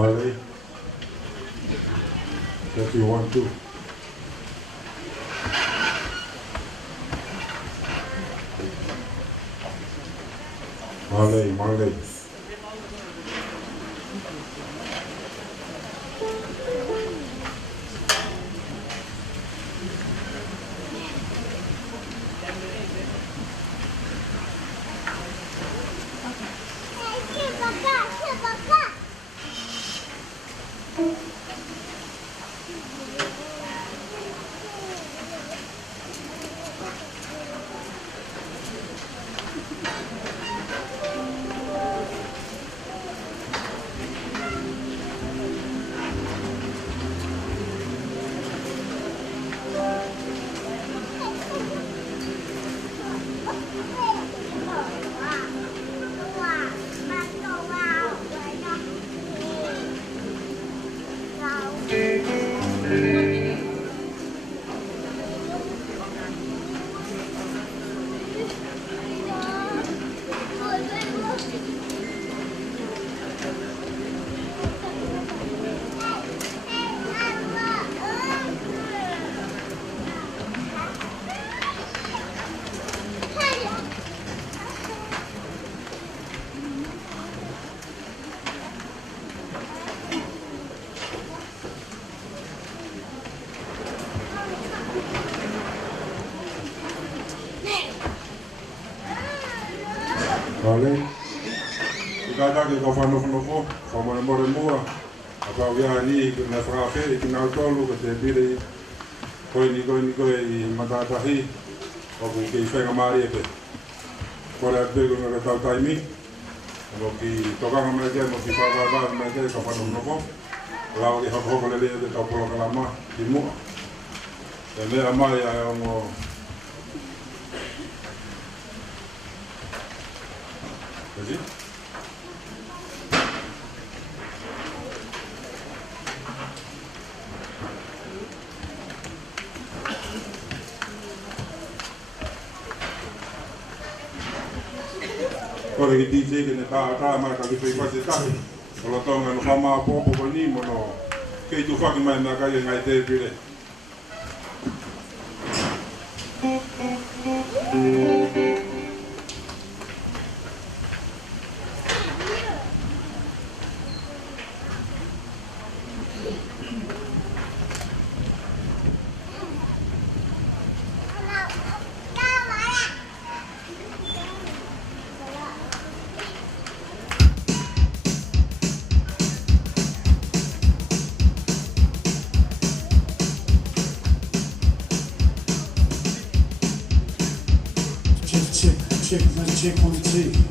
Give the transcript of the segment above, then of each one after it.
Marley, if you want to. Marley. Marley, ikata ke ka whanofo, whamana more mua, a pau ia ni na whakawhi, ki ngau tolu, ka te bire koe i matatahi, o ku ki whenga maari e pe. Kore a pego nga tau taimi, o ki tokanga mai ke, mo ki whakawhi mai ke, ka whanofo, lau ki hako le lea te tau polo kalama, ki mua. Te mea mai a o ngo Is it? Kore ki DJ ke ne tā mai ka ki whai kwasi tahi. Ola tonga no whamaa pōpo ko ni mo no kei tu whaki mai mea kai ngai te pire. Check on the T.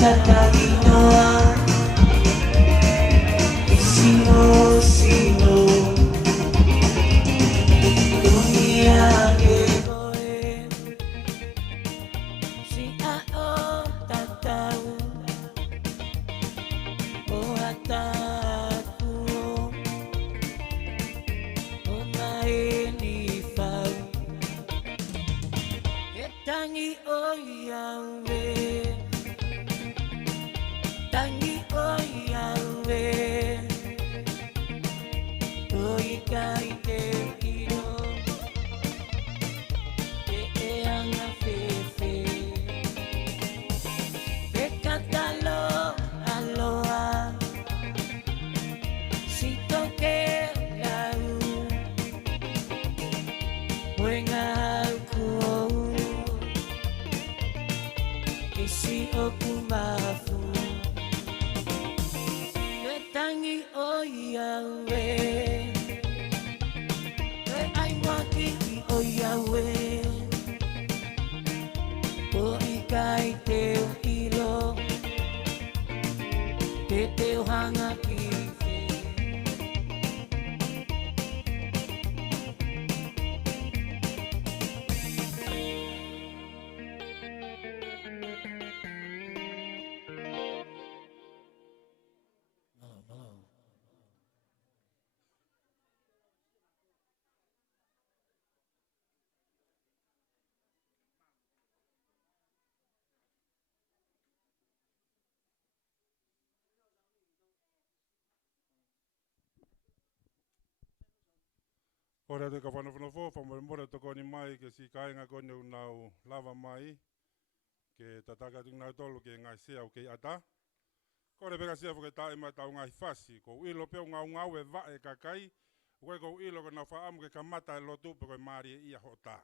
Tataginoa, sino, sino, dunia kegoe, si ao tatau, o ataku, o maeni fau, etangi o Yahweh, tangi o Yahweh. Oi kai te iro, te e anga fefe. Te katalo aloha, si toke lau, wenga kuou, isi oku mafu. Te tangi o Yahweh, te ai waki o Yahweh. O ikai teu ilo, te teu hanga ki fe. Ora te ka whanawhanawho, whamoremora toko ni mai ke si kāinga kone unau lava mai, ke tataka tūnau tolu ke ngai sea o ke ata. Kore peka sea whake tae mai tau ngai whasi, ko ilo peo ngau ngau e vae kakai, koe ko ilo ka na whaamu ke kamata e lotu pe koe maari e ia hota.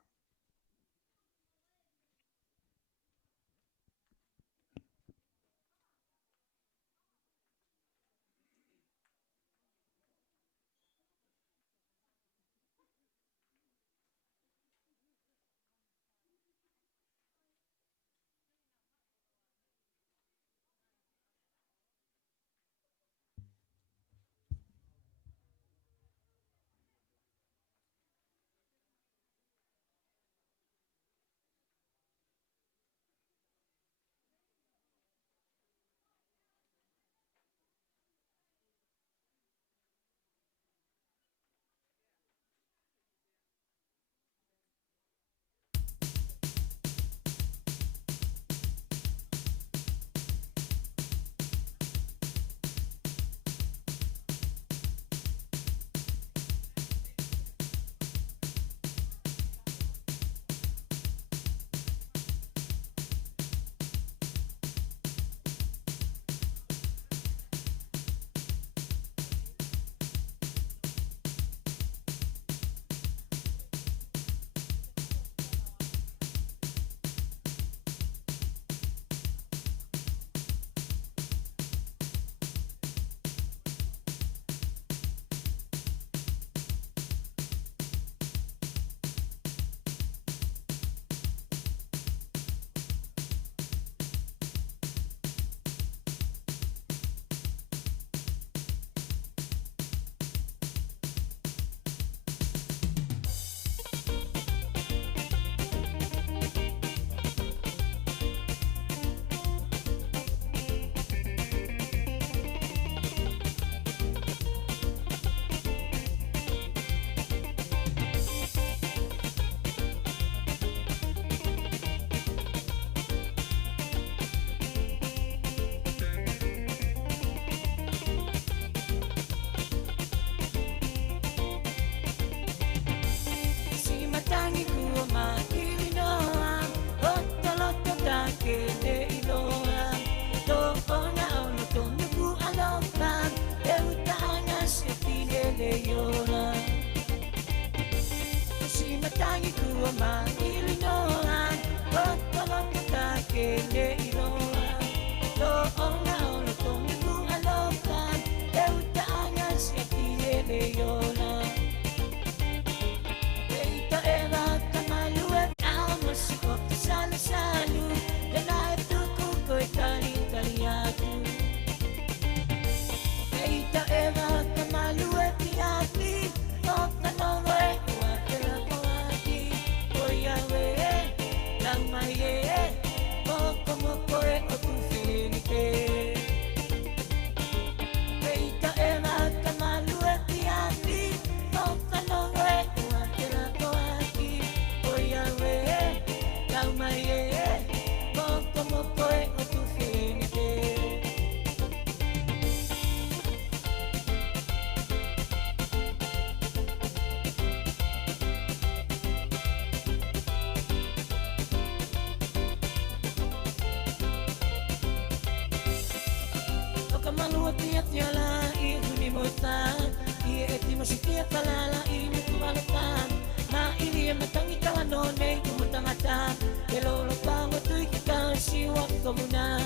malua tia tia la I huni mo tan I e ti mo si tia talala I me tu malatan Ma ili e matangi kawa no nei kumutangatan E lolo pango tui kita siwak komuna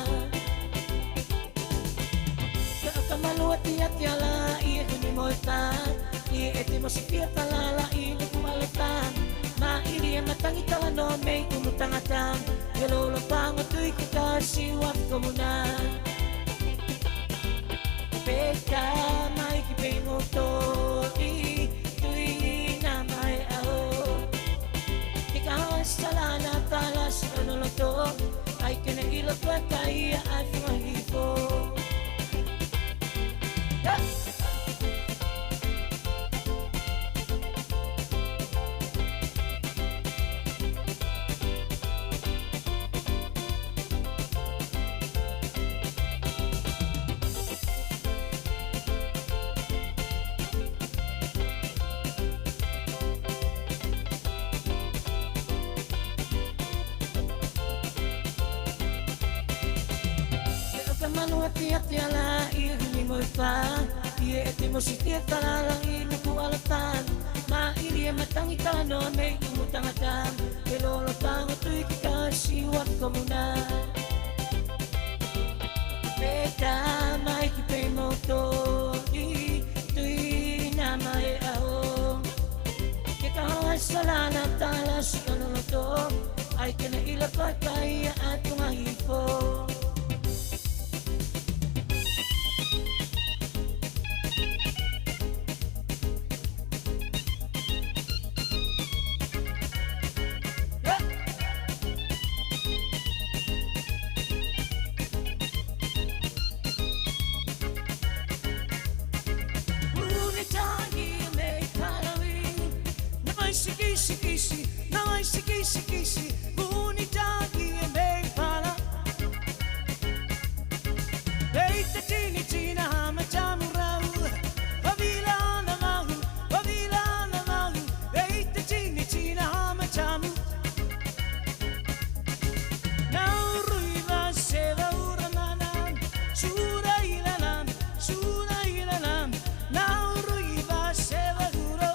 Ka malua tia tia la I huni mo tan I e ti mo si tia talala I me tu malatan Ma ili e matangi kawa no nei kumutangatan E lolo pango tui kita siwak komuna Peka mai ki pe mo to I tui na mai ao Tika salana talas ano lo to Ai kena ilo tua kai ai funga hifo Tia tia la I huni mo fa I e te mo si tia talala I nuku alatan Ma ili e matangi tano nei kumutangatan E lolo tango tui ki kasi wat komuna Peta mai ki pe mo to I tui na mai ao Ke kawa salana talas ano to Ai kena ila pakai at mga hifo Kisi bonita ki me pala Eita tini tina hama chamurau Pavila na mahu Eita tini tina hama chamu Nauruiva seva uramanan Shura ilanan Nauruiva seva huro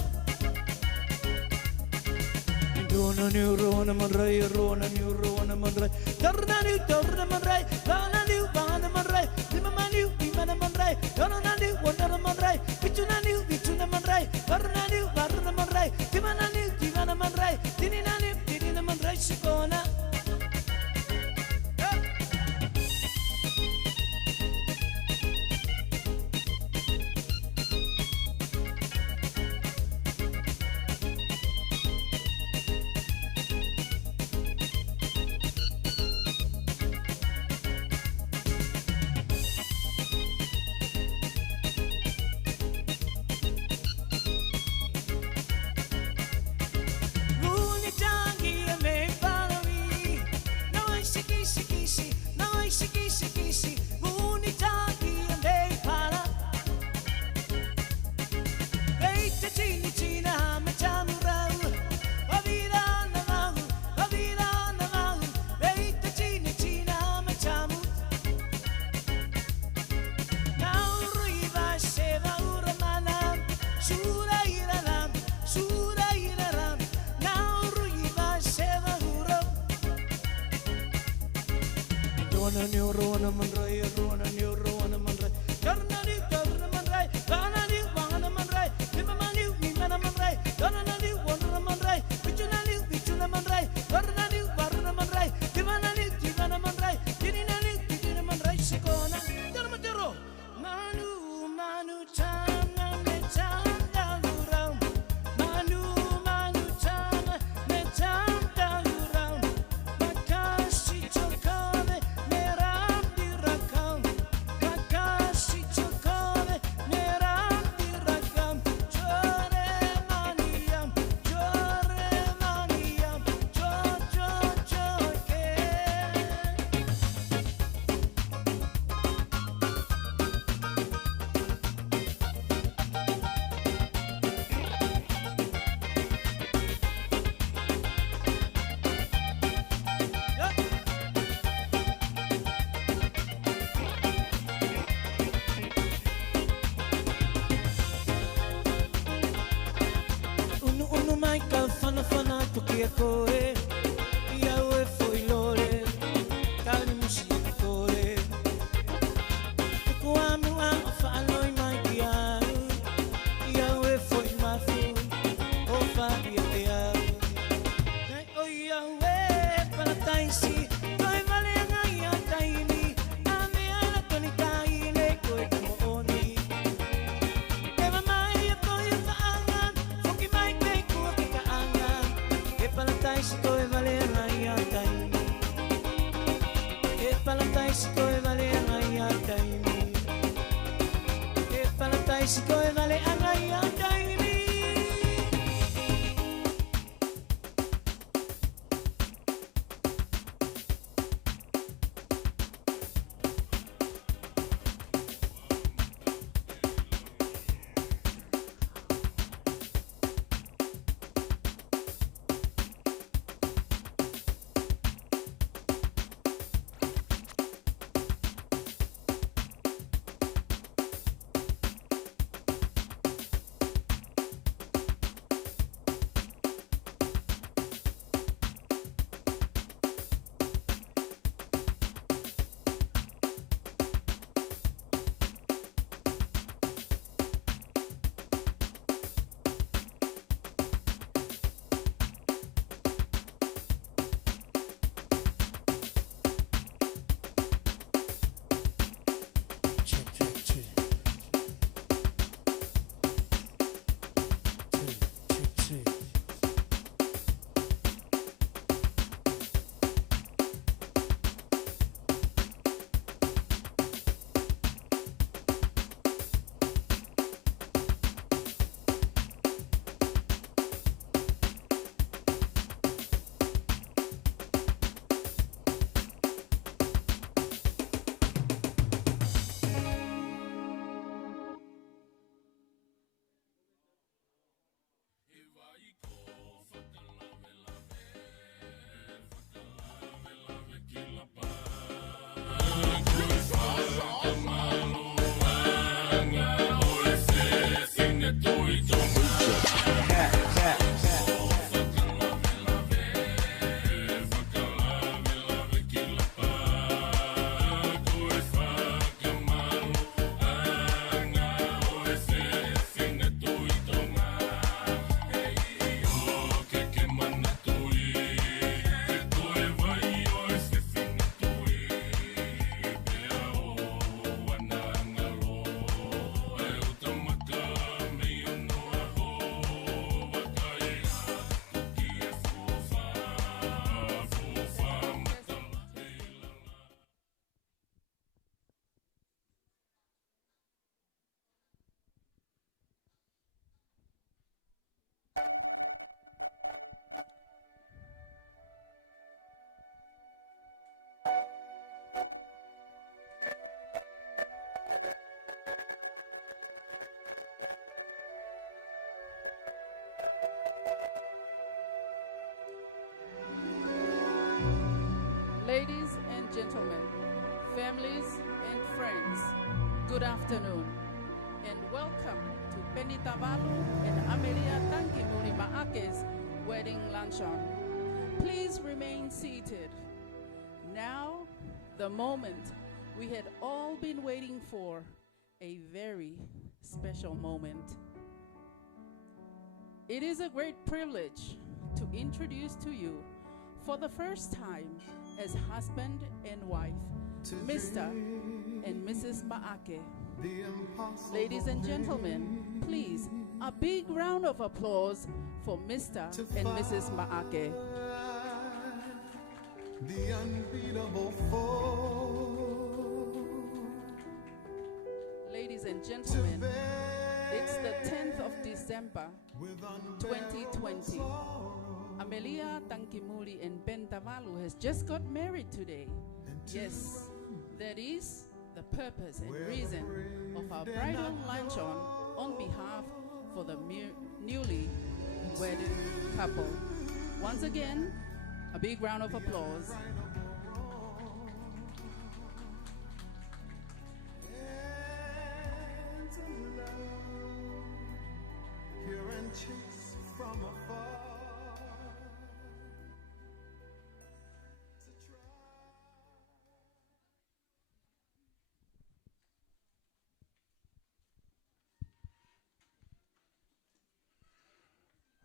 Rona new rona manrai rona new rona manrai Torna manrai Rona new bana manrai Lima manrai Rona new wonder manrai Bichuna manrai Rona new barna manrai Timana manrai Tinina manrai Shikona Rona manrai Rona new rona manrai Karna manrai Bana manrai Lima manrai Rona new wonder manrai Bichuna manrai Karna new barna manrai Timana manrai Tinina manrai Shikona Dharmatero Manu chana me chanda guram Manu chana me chanda guram Makashi chokave meram dirakam Makashi chokave meram ia koe ia ue foi lore tani musi ia kore Kua mua o whaaloi mai ki au ia ue foi mafu o whaia e au Nei o ia ue palataisi koe vale anga ia taimi a mea la toni taile koe kamo oni Ewa mai ia koe whaangan Foki mai kei kua ke kaangan E palataisi koe vale anga ia taimi E palataisi koe vale anga ia taimi E palataisi koe vale anga ia taimi Ladies and gentlemen, families and friends, good afternoon and welcome to Penitavalu and Amelia Tankimuli Ma'ake's wedding luncheon. Please remain seated. Now, the moment we had all been waiting for, a very special moment. It is a great privilege to introduce to you for the first time as husband and wife, Mr. and Mrs. Ma'ake. Ladies and gentlemen, please, a big round of applause for Mr. and Mrs. Ma'ake. The unbeatable foe. Ladies and gentlemen, it's the 10th of December, 2020. Amelia Tankimuli and Pentavalu has just got married today. Yes, that is the purpose and reason of our bridal luncheon on behalf for the newly wedded couple. Once again, a big round of applause.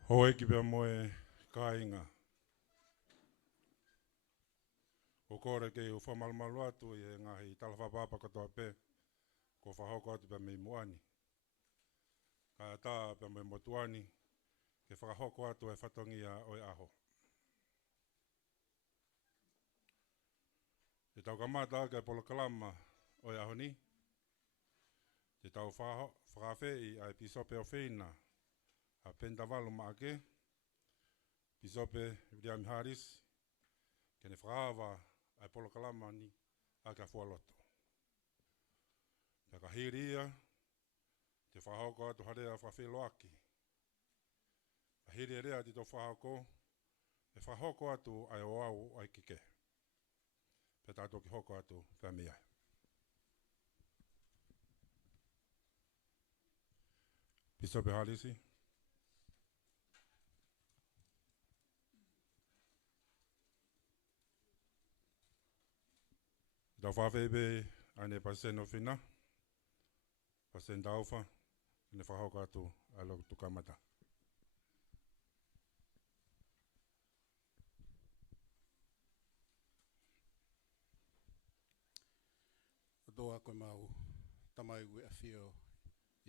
Hoe ki pia moe kāinga. O kore ke o whamalmalu atu i e ngahi talawhapapa katoa pē. Ko whahoko atu pia mei moani. Ka tā pia mei motuani. Ke whakahoko atu e whatongia oi aho. Te tau kamata ake polo kalama oi aho ni. Te tau whakawhei ai pisope o whina. A Pentavalu maake. Pisope William Harris. Kene whakawa ai polo kalama ni ake a fualoto. Te kahiria. Te whahoko atu harea whawhelo aki. Ahiri rea ti to whahoko. E whahoko atu ai o au ai kike. Pe tātou ki hoko atu whamia. Pisope Harisi. Tau whawhebe ane paseno whina. Pasen tauwha. Ane whahoko atu ai loku tukamata. Doa koe mau tamai ue a whio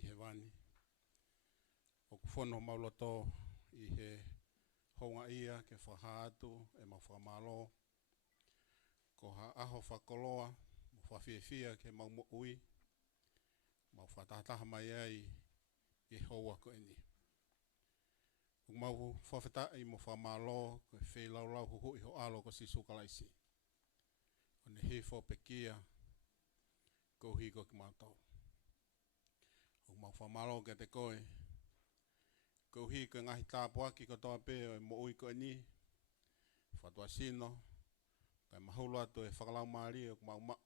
I he wani. O kufono mauloto I he honga ia ke whahātu e mau whamalo. Ko ha aho whakoloa, mo whawhiawhia ke mau mo ui. Mau whatataha mai ai I hoa ko eni. O mau whawhata I mo whamalo ko e whelaulau huhu I ho alo ko sisukalaisi. O ne hifo pekia. Ko hiko ki mātou. O mau whamalo ke te koe. Ko hiko ngahi tāpuaki ko toa pē o mo ui ko ni. Whatua sino. Kai mahulu atu e whakalau maari o mau ma.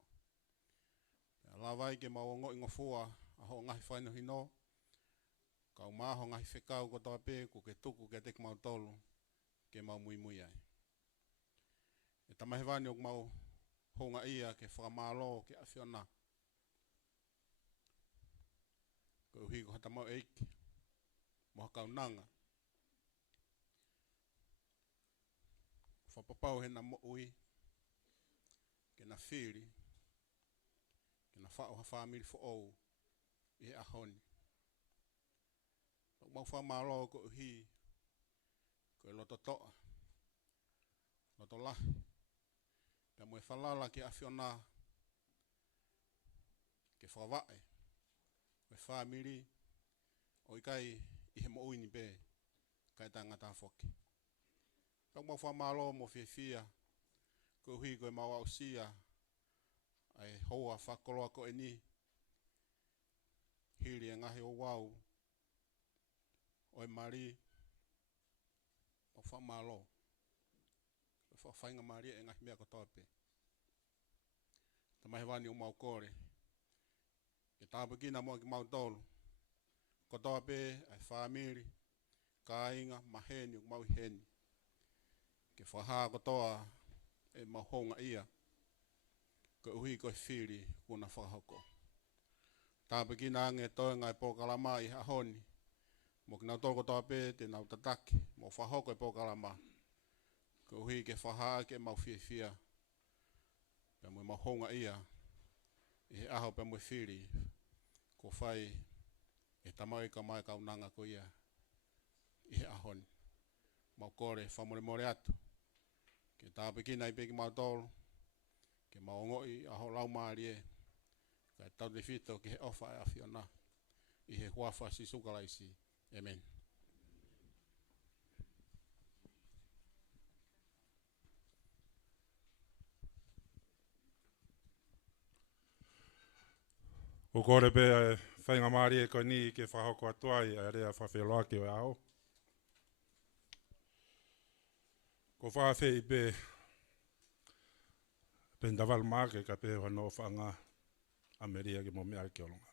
Lawai ke mau ongo ingo fua. Aho ngahi whaino hino. Kau maho ngahi whekau ko toa pē. Ko ke tuku ke te ki mau tolu. Ke mau mui mui ai. E tamahewani o mau honga ia ke whakamalo ke awhiona. Ko hiko hata mau eiki. Moha kau nanga. Whapapau he na mo ui. Ke na whiri. Ke na whao ha whamiri fo ou. I he ahoni. Mau whamalo ko uhi. Ko e loto toa. Loto lahi. Pea mo e whalala ke awhiona. Ke whawae. O e whamiri. O I kai I he mo ui ni pē. Kai tā ngata whoki. Pea mau whamalo mo whiawhia. Ko hui ko e mau au sia. Ai hoa whakoloa ko e ni. Hiri e ngahi o wau. O e mari. O whamalo. O whainga mari e ngahi mea ko tope. Tamahi wani o mau kore. Ke tāpukina mo ki mau tolu. Ko tope ai whamiri. Kāinga maheni o mau heni. Ke whaha ko toa e mau honga ia. Ko uhi ko e whiri kuna whahoko. Tāpukina ange toi ngai pōkalama I hahoni. Mo ki nau tōko tope te nau tataki. Mo whahoko e pōkalama. Ko uhi ke whaha ke mau whiawhia. Pea mo mau honga ia. I he aho pea mo whiri. Ko whai e tamau I ka mai kaunanga ko ia. I he ahoni. Mau kore whamore more atu. Ke tāpikina I peki mau tolu. Ke mau ngoi aho lau maari e. Kai tau te whito ke he ofa e awhiona. I he huafa si sukalaisi. Amen. O kore pē whainga maari e koe ni ke whahoko atuai a rea whawhelo aki o aho. Ko whawhei pē Pentavalu maake ka pē whanau whanga Ameria ki mo mea ki olonga.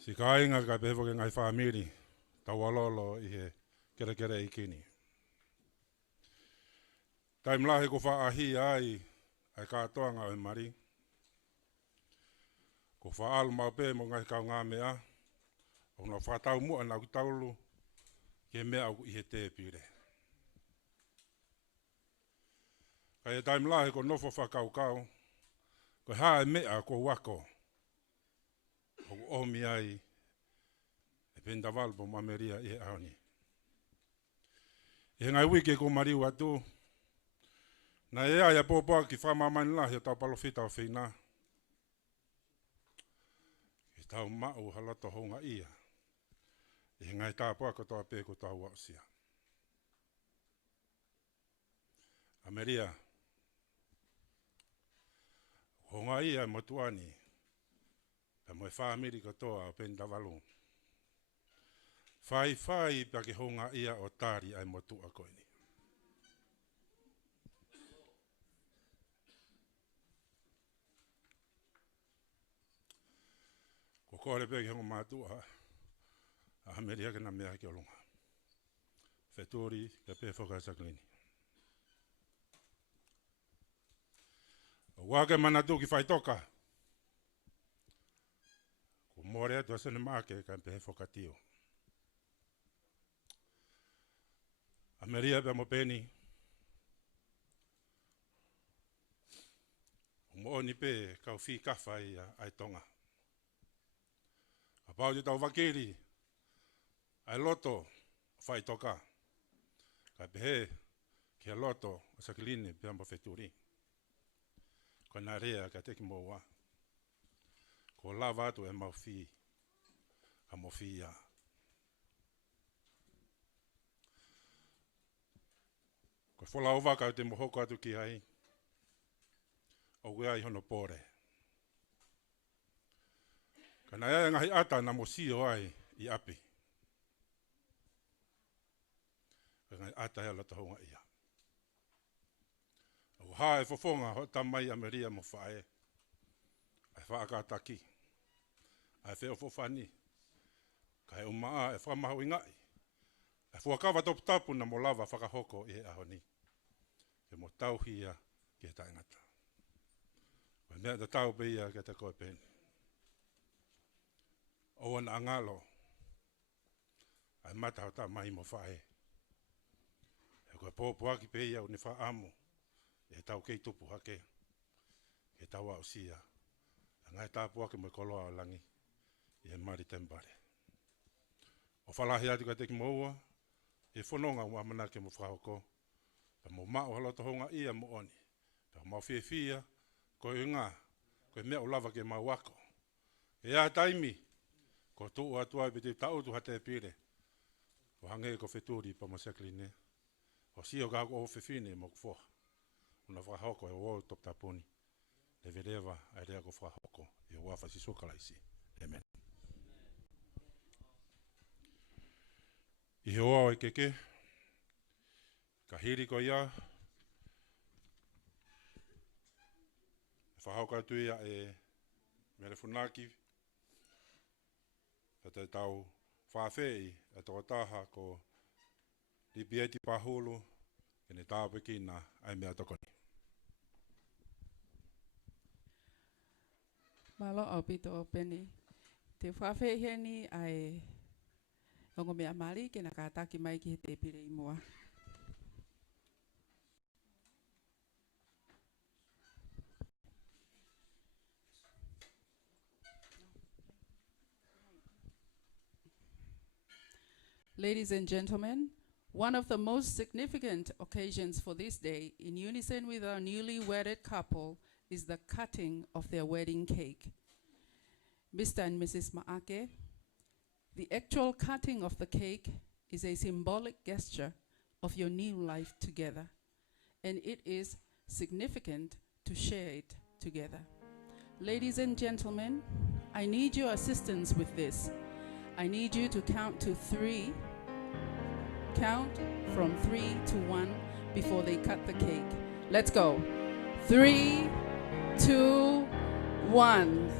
Si kāinga ka pē whake ngai whamiri tau alolo I he kere I kini. Taimlahe ko whaahi ai ai kātoanga o mari. Ko whaalu mau pē mo ngai kau ngā mea, O na whātau mua na kutaulu ke mea au i he te pire. Kai e taimlahe ko nofo whakaukau, ko hae mea ko wako, o omi ai e Pentavalu po Mameria i he aoni. I he ngai wike ko mariu atu, na e aia pōpua ki whamamani lahi o tau palofita o whina. I tau mau halato honga ia. I he ngai tāpua ko toa pē ko tau wausia. Ameria. Honga ia motuani. Ka moe whaamiri ko toa o Pentavalu. Whai pa ke honga ia o tari ai motua koini. Ko kore pe ke honga mātua a Ameria ke na mea ke olunga. Wheturi ka pe whakasaklini. O wake manatu ki whaitoka. Ko more atu asane maake ka pe whakatio. Ameria pe mo peni. O mo ni pe kau whi kawha i ai tonga. A pau te tau wakiri. Ai loto whaitoka. Ka pe he ki a loto o sakiline pe amba wheturi. Ko nā rea ka teki moa. Ko lava atu e mau whi. A mo whi ia. Ko whola ova kau te mohoko atu ki ai. O wea i hono pōre. Ka nā ea ngahi ata na mo sio ai i api. Ka ngai ata ea lata honga ia. O hae fofonga ho tamai Ameria mo whae. Ai whaakataki. Ai wheo fofani. Ka he umaa e whamahu ingai. Ai fuakawa topu tapu na mo lava whakahoko i he ahoni. Ke mo tauhia ki he taingata. Wa mea ta tau peia ke te koe peni. O an angalo. Ai mata hota mai mo whae. E koe pōpuaki peia o ni wha amo. E tau kei tupu hake. E tau au sia. Ngai tāpuake mo koloa o langi. I he mari tembare. O whalahi atu ka teki moua. E whanonga ua manake mo whahoko. Pa mo mao haloto honga ia mo oni. Pa mau whiawhia. Ko e ngā. Ko e mea o lava ke mau wako. E a taimi. Ko tuu atua i te tautu hate pire. O hange ko wheturi pa mo sekline. O sio ka o whiwhine mo kufoha. Una whahoko e o top tapuni. Le vereva ai rea ko whahoko. E o wafa si sokalaisi. Amen. I he oa o e keke. Ka hiri ko ia. Whahauka atu ia e mere funaki. Te tau whawhei e tō taha ko Lipieti Pahulu e ne tāpeki na ai mea tokoni. Malo au pito o peni. Te whawhei heni ai ongo mea mari ke na kātaki mai ki he te pire i mua. Ladies and gentlemen, one of the most significant occasions for this day, in unison with our newly wedded couple, is the cutting of their wedding cake. Mr. and Mrs. Maake, the actual cutting of the cake is a symbolic gesture of your new life together, and it is significant to share it together. Ladies and gentlemen, I need your assistance with this. I need you to count to 3. Count from 3 to 1 before they cut the cake. Let's go. 3, 2, 1.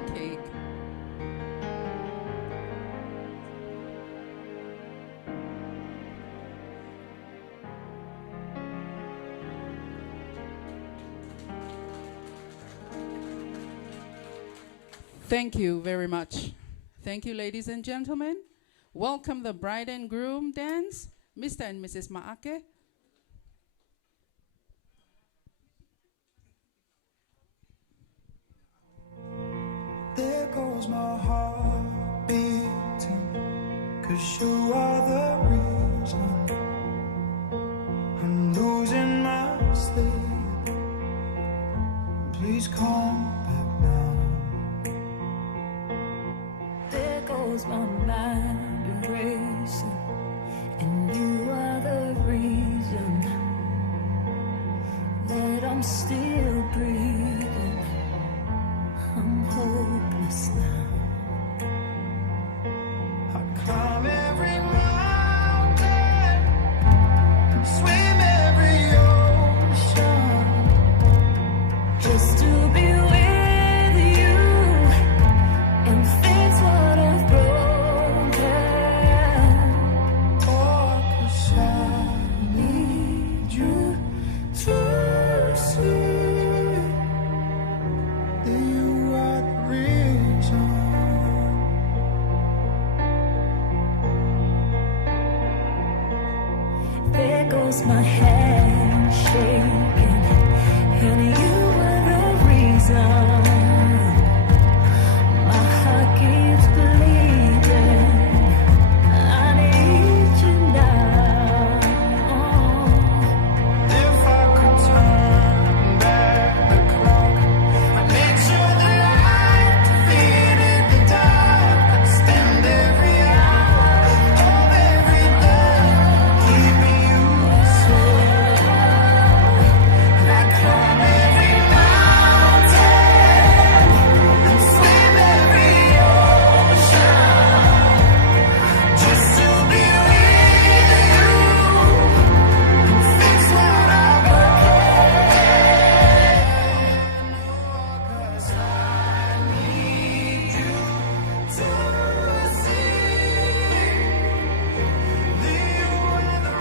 that cake. Thank you very much. Thank you, ladies and gentlemen. Welcome the bride and groom dance, Mr. and Mrs. Maake. There goes my heart beating, 'cause you are the reason I'm losing my sleep. Please come back now. There goes my mind racing, and you are the reason that I'm still breathing. I'm hopeless now. I'd climb every mountain, swim every ocean, Just to be with you and fix what I've broken. oh, 'cause I need you to see that you are the reason. There goes my hand shaking, and you were the reason. My heart keeps bleeding. I need you now. If I could turn back the clock, I'd make sure the light defeated the dark. I'd spend every hour of every day keeping you safe. And I'd climb every mountain and swim every ocean just to be with you and fix what I broke. 'Cause I need you to see that you are the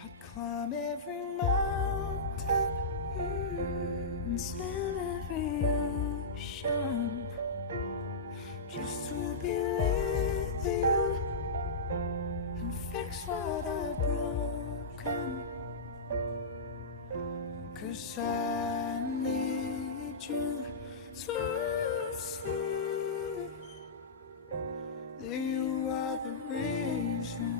I'd climb every mountain And swim every ocean. just to be with you and fix what I've broken. 'Cause I need you to see that you are the reason.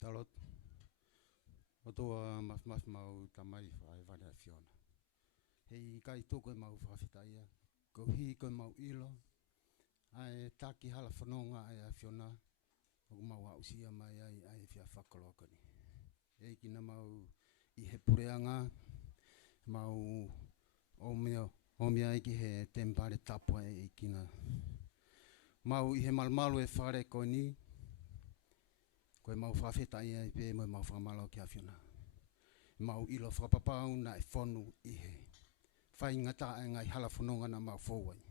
Talot. O toa maf mau tamai whai vane a Fiona. Hei kai tōkoe mau whawhitaia. Ko hi koe mau ilo. Ai taki hala whanonga ai a Fiona. O mau hausia mai ai whia whakalokani. Hei kina mau I he pureanga. Mau o mea iki he tempare tapua e kina. Mau I he malmalu e whare koe ni. Koe mau whawhetai ai pē mo mau whamalo ki a Fiona. Mau ilo whapapau na e whonu I he. Whai ngata e ngai hala whanonga na mau whauai.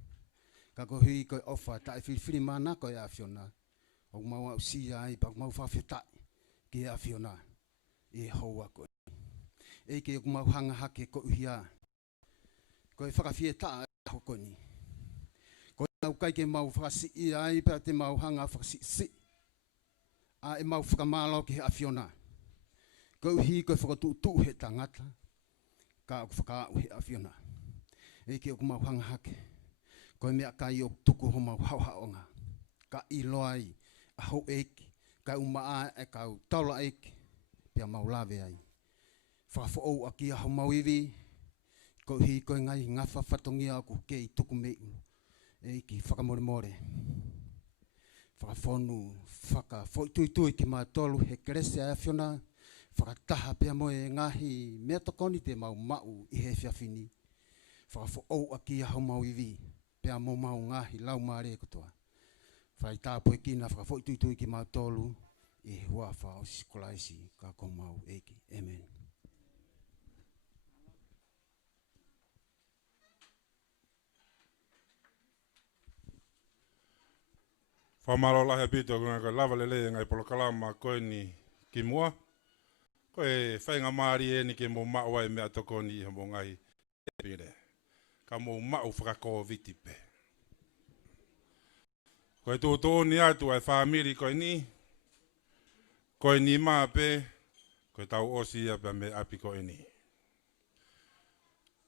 Ka ko hui koe ofa ta e whiwhiri mana koe a Fiona. O mau au si ai pa mau whawhetai ki a Fiona. I he hoa koe. E ke o mau hanga hake ko uhia. Koe whakawhieta e hoko ni. Koe au kai ke mau whakasi I ai pa te mau hanga whakasi a e mau whakamalo ki he a Fiona. Ko hi koe whakatutu he tangata. Ka o whakaau he a Fiona. E ke o mau hanga hake. Koe mea kai o tuku ho mau hauhaonga. ka iloai a ho eki ka umaa e ka taula eki pia maulave ai fa fo o aki a mauivi ko hi ko ngai ngafa fatongia ku ke tuku me e ki whakamore more. Whakawhonu, whakawhoitui ki mā tolu he keresia e whiona, whakataha pia moe ngahi mea tokoni te mau i he whiawhini. Whakawho au a ki ahau mau iwi, pia mo mau ngahi lau maare kutoa. Whai tāpoe kina whakawhoitui ki mā tolu, e hua whao sikolaisi ka ko mau eki. Amen. Whamaro lahe pito ko lava lele ngai polo kalama koe ni ki mua. Koe whainga maari e ni ke mo mao ai mea toko ni iha mo ngai pire. Ka mo mao whakako viti pe. Koe tō ni atu ai whamiri koe ni. Koe ni maa pe. Koe tau osi ia pe me api koe ni.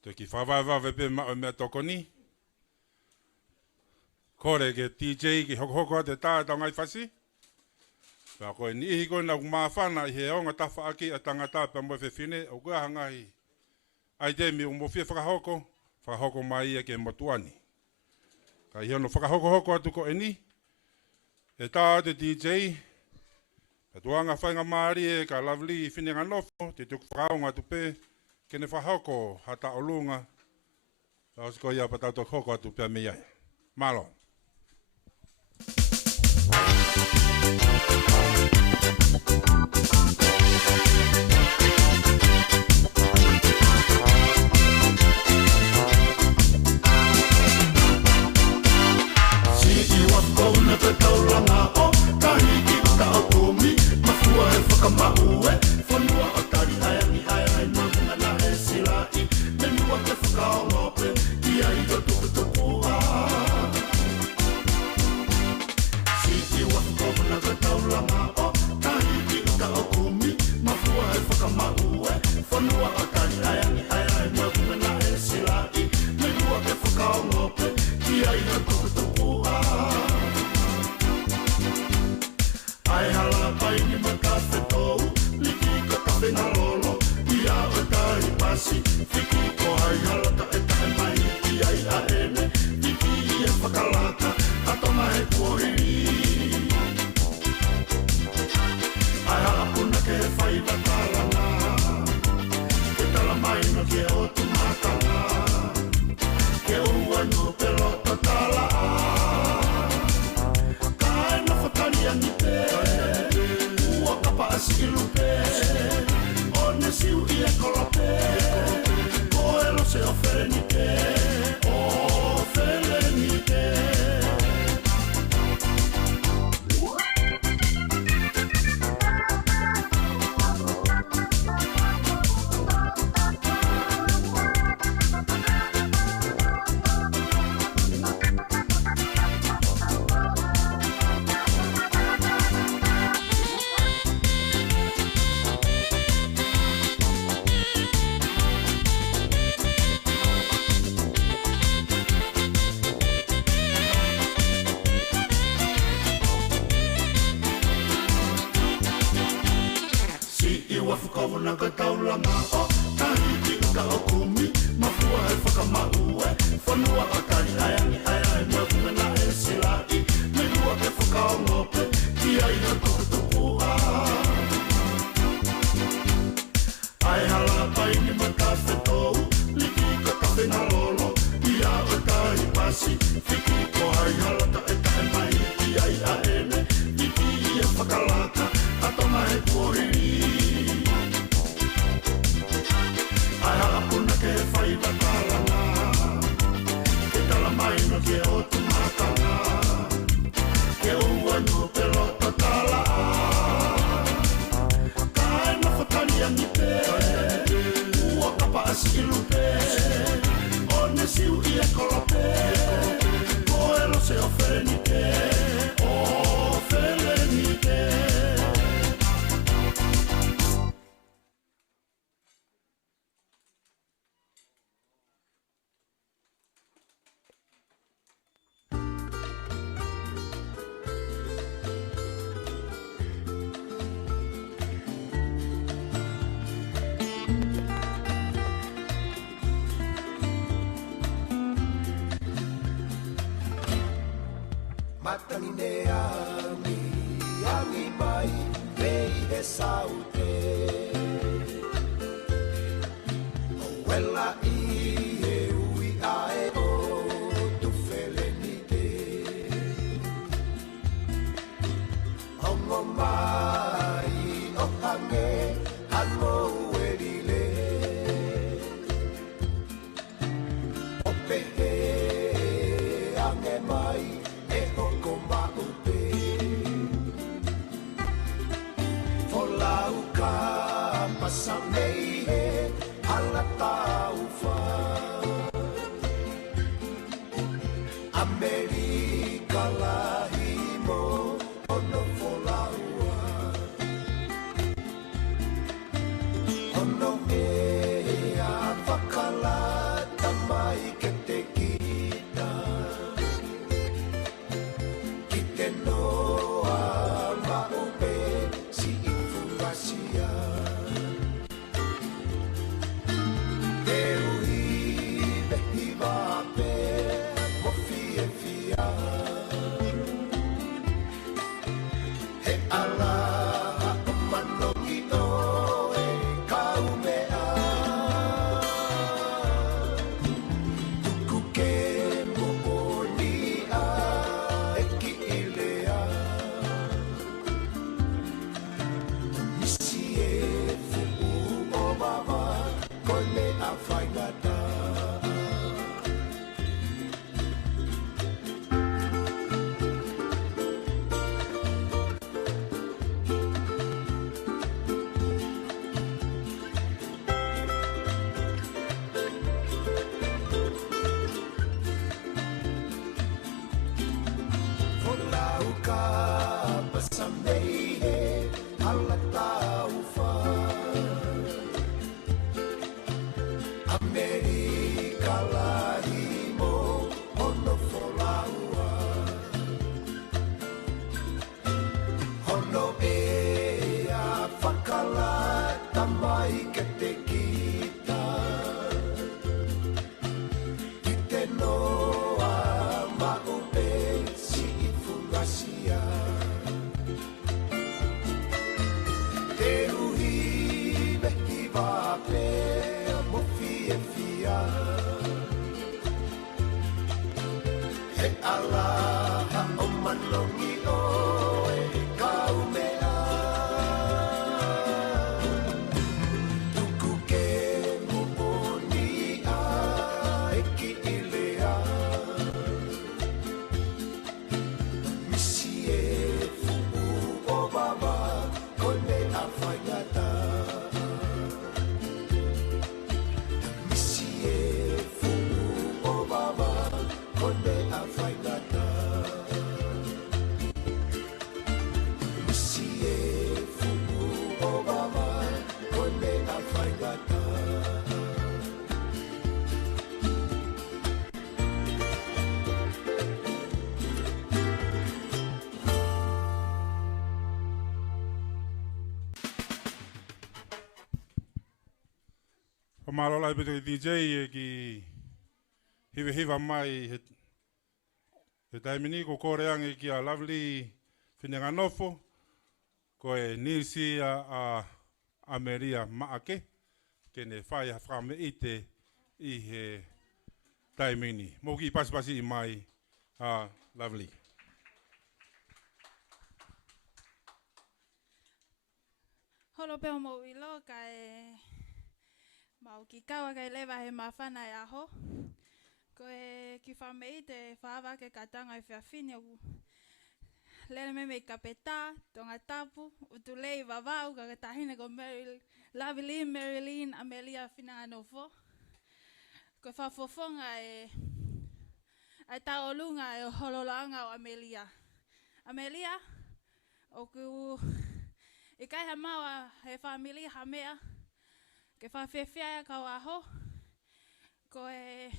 Toi ki whawaiwawe pe mao mea toko ni. Kore ke TJ ki hoko te tātau ngai whasi. Pea koe ni ihi koe na kumawhana i he onga tawha aki a tangata pia moe whewhine o kua hangahi. Ai te mi umo whia whakahoko mai ia ke motuani. Ka i hono whakahoko atu ko e ni. E tā te DJ. Ka tuanga whainga maari e ka lovely i whinenga nofo. Te tuku whakaonga tu pe. Kene whahoko hata o lunga. Ka osko ia patauto hoko atu pia me iai. Malo. Ke ua no pelota tala Malola i pito DJ e ki hiwa mai he taimini ko koreangi ki a lovely whinenga nofo ko e nisi a Ameria Maake ke ne whai a whame ite i he taimini. Mo ki pasipasi i mai a lovely. Holo peo mo ilo kai mau ki kawa kai lewa he mawhana e aho. Ko e ki whamei te whawa ke katanga e whiawhine u. Lele me ka peta, tonga tapu, utu lei wawau ka tahine ko Lovely Marilyn Amelia Whina Anofo. Ko whafofonga e taolunga e hololanga o Amelia. Amelia, o ku i kai ha maua he whamili ha mea. Ke whawhewhia kau aho, ko e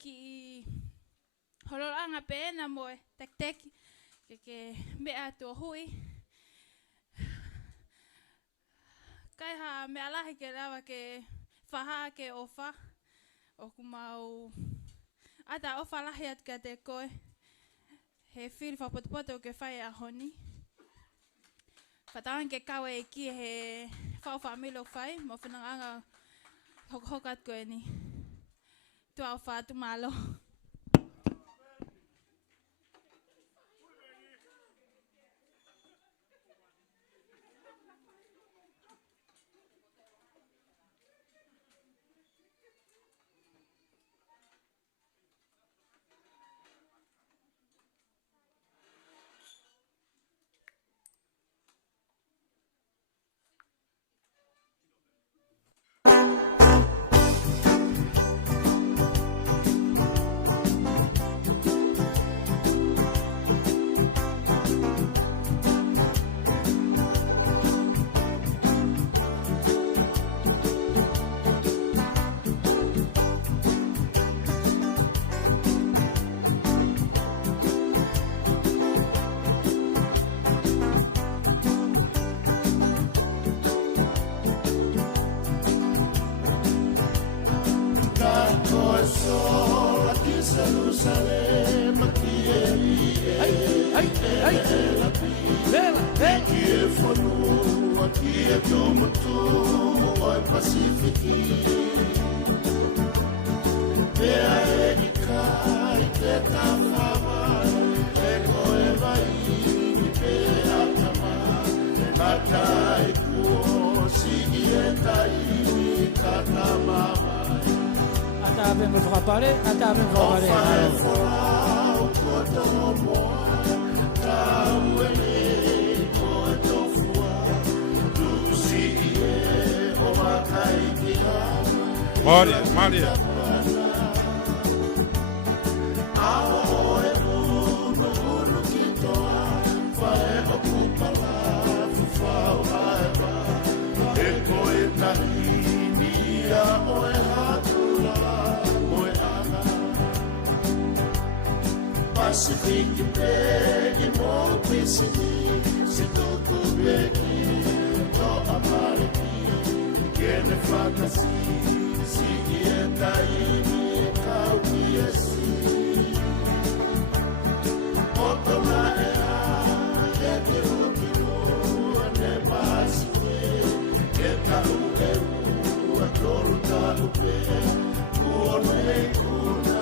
ki holoranga pēna mo e tek ke mea tō hui. Kai ha mea lahi ke rawa ke whaha ke ofa, o ku mau ata ofa lahi at ka te koe, he whiri whapotopoto ke whai a honi. Whatangan ke kawe e ki he whawhamilo whai, mo whananganga hokat koe ni. Tua whātu malo. Maria. Pacific Bay, more peacefully, Sidoku Beki, to Amaleki, get the fantasy, Sigieta, Kauiesi, Otomaea, get the Rukino, and the Pacific, get the Ueu, and Doruta Upe, Kuone, Kuna,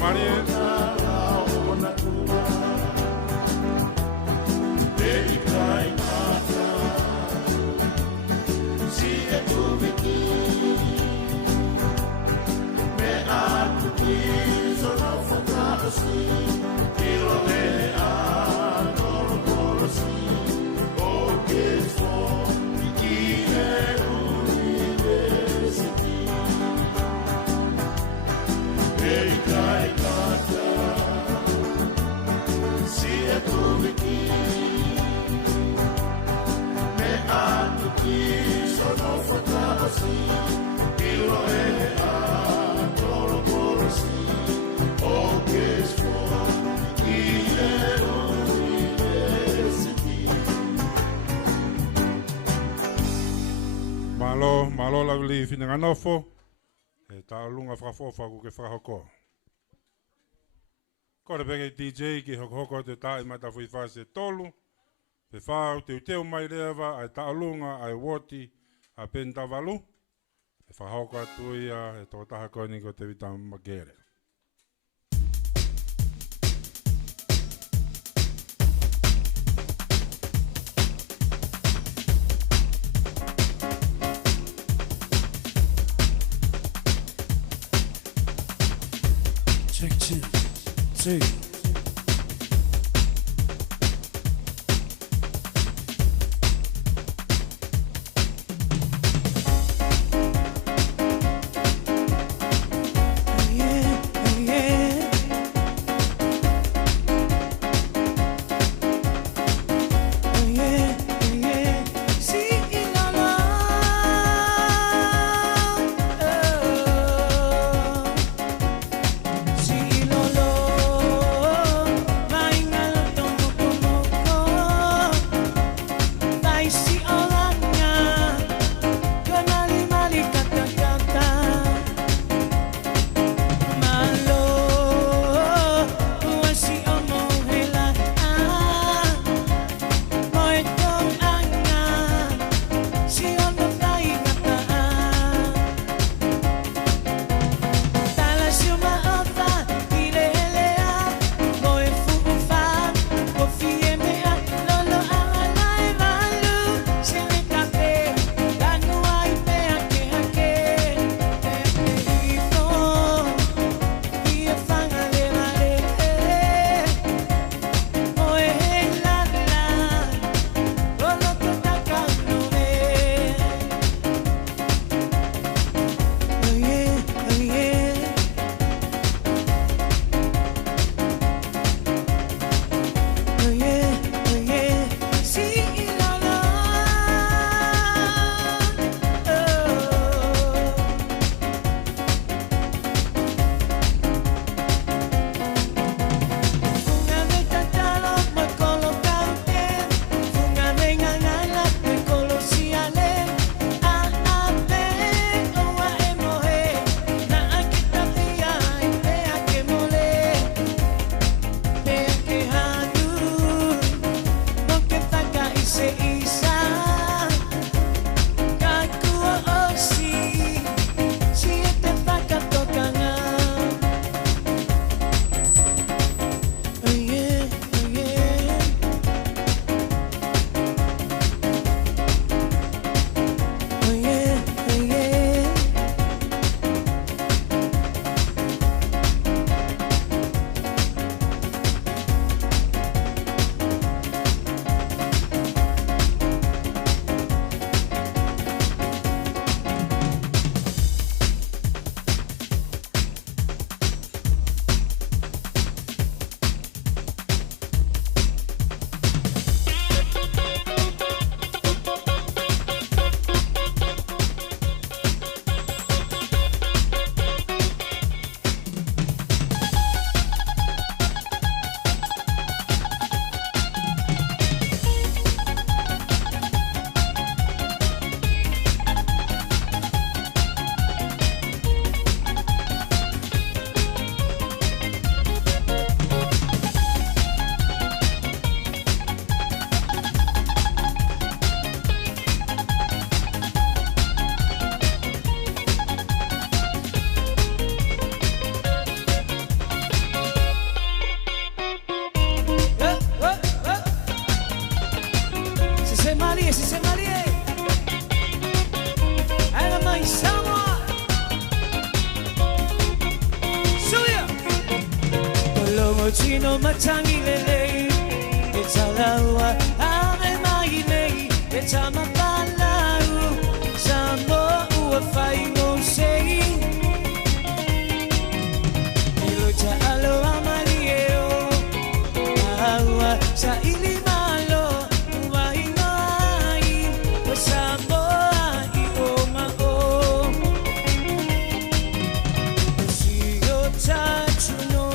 Maria. Malola li finanga nofo. E taulunga whakafofa ku ke whakahoko. Kore penge DJ ki hoko te tae mata fui whase tolu. Pe whau te uteo mai rewa ai taulunga ai woti a pentavalu. E whahoko atu ia e tō taha koni ko te wita magere. Check, check, check. Chino matangi lele, it's alawa, ave mai lei, it's a mapalau, samo uafai no sei. Ilucha alo amalieo, awa sa ili malo, uai mai, samo ai o mao. Sio tachuno.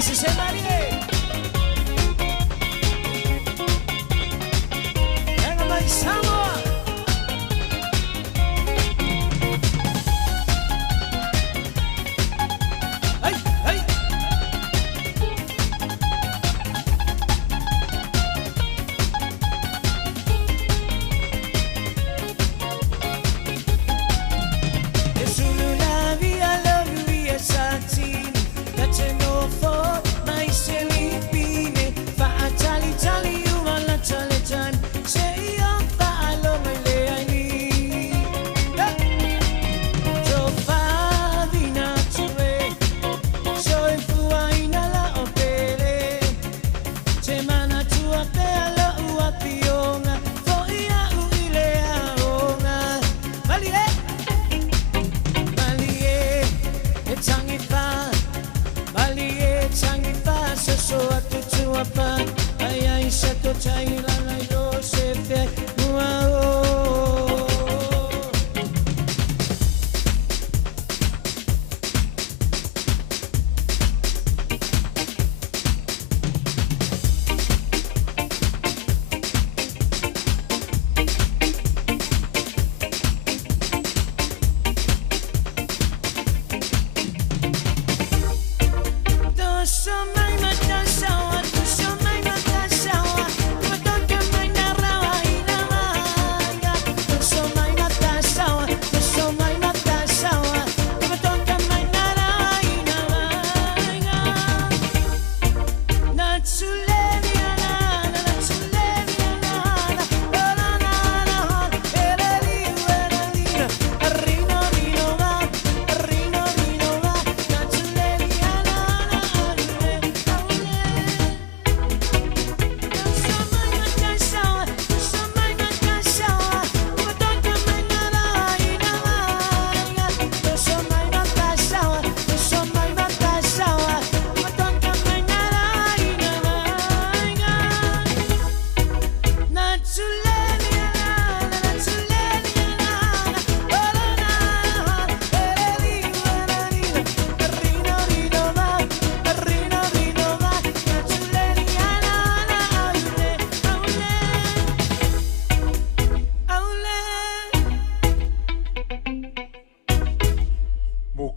ese se Marie. Venga, Maisamo. Ay, ay.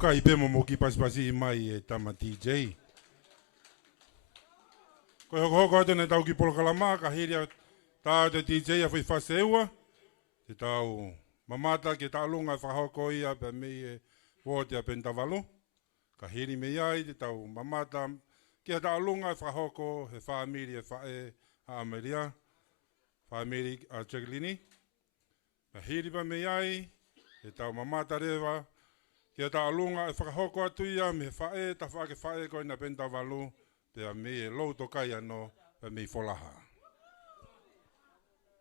Kai pemo mo ki pasi mai e tama DJ. Ko hoko hoko ne tau ki polo kalama ka hiria ta te DJ a fai faseua. Te tau mamata ke ta lunga whahoko ia pe me e wote a pentavalo. Ka hiri me iai te tau mamata ke ta lunga whahoko he whaamiri e whae a Ameria. Whaamiri a Tseglini. Ka hiri pa me iai te tau mamata rewa. Kia ta alunga e whakahoko atu ia me whae, ta whake whae koe na penta walu, pia me e lau tokai ano, pia me i wholaha.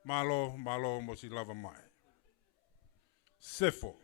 Malo, malo, mo si lava mai. Sefo.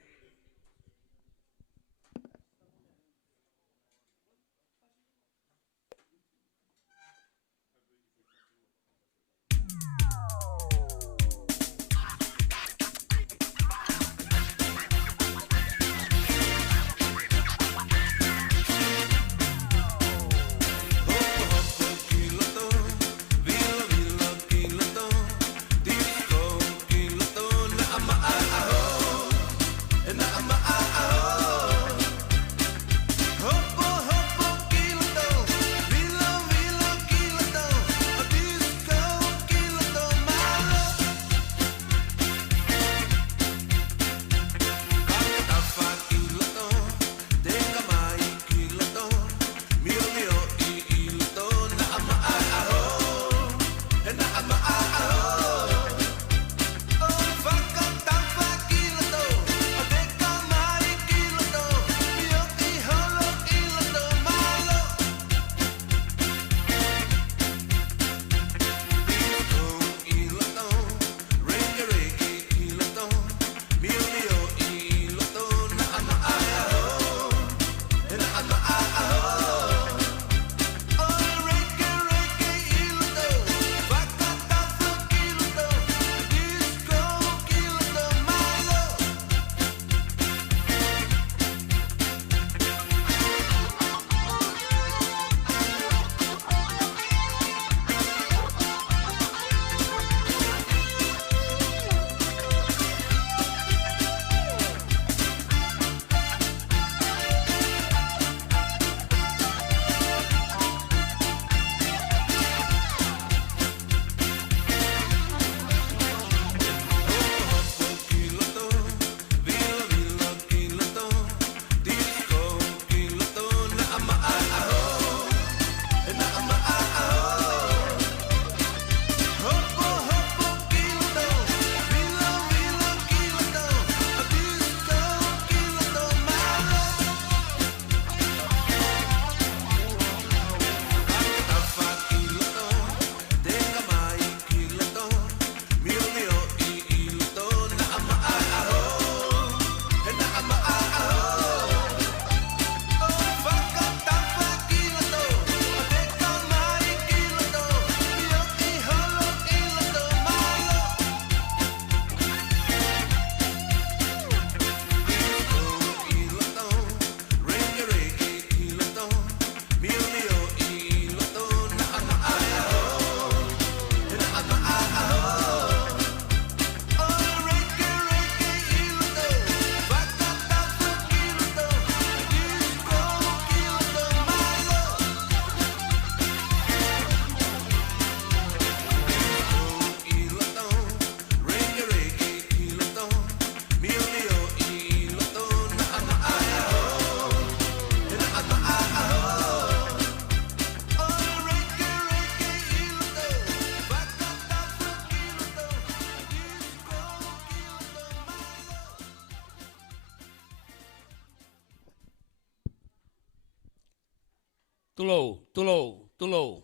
tulo.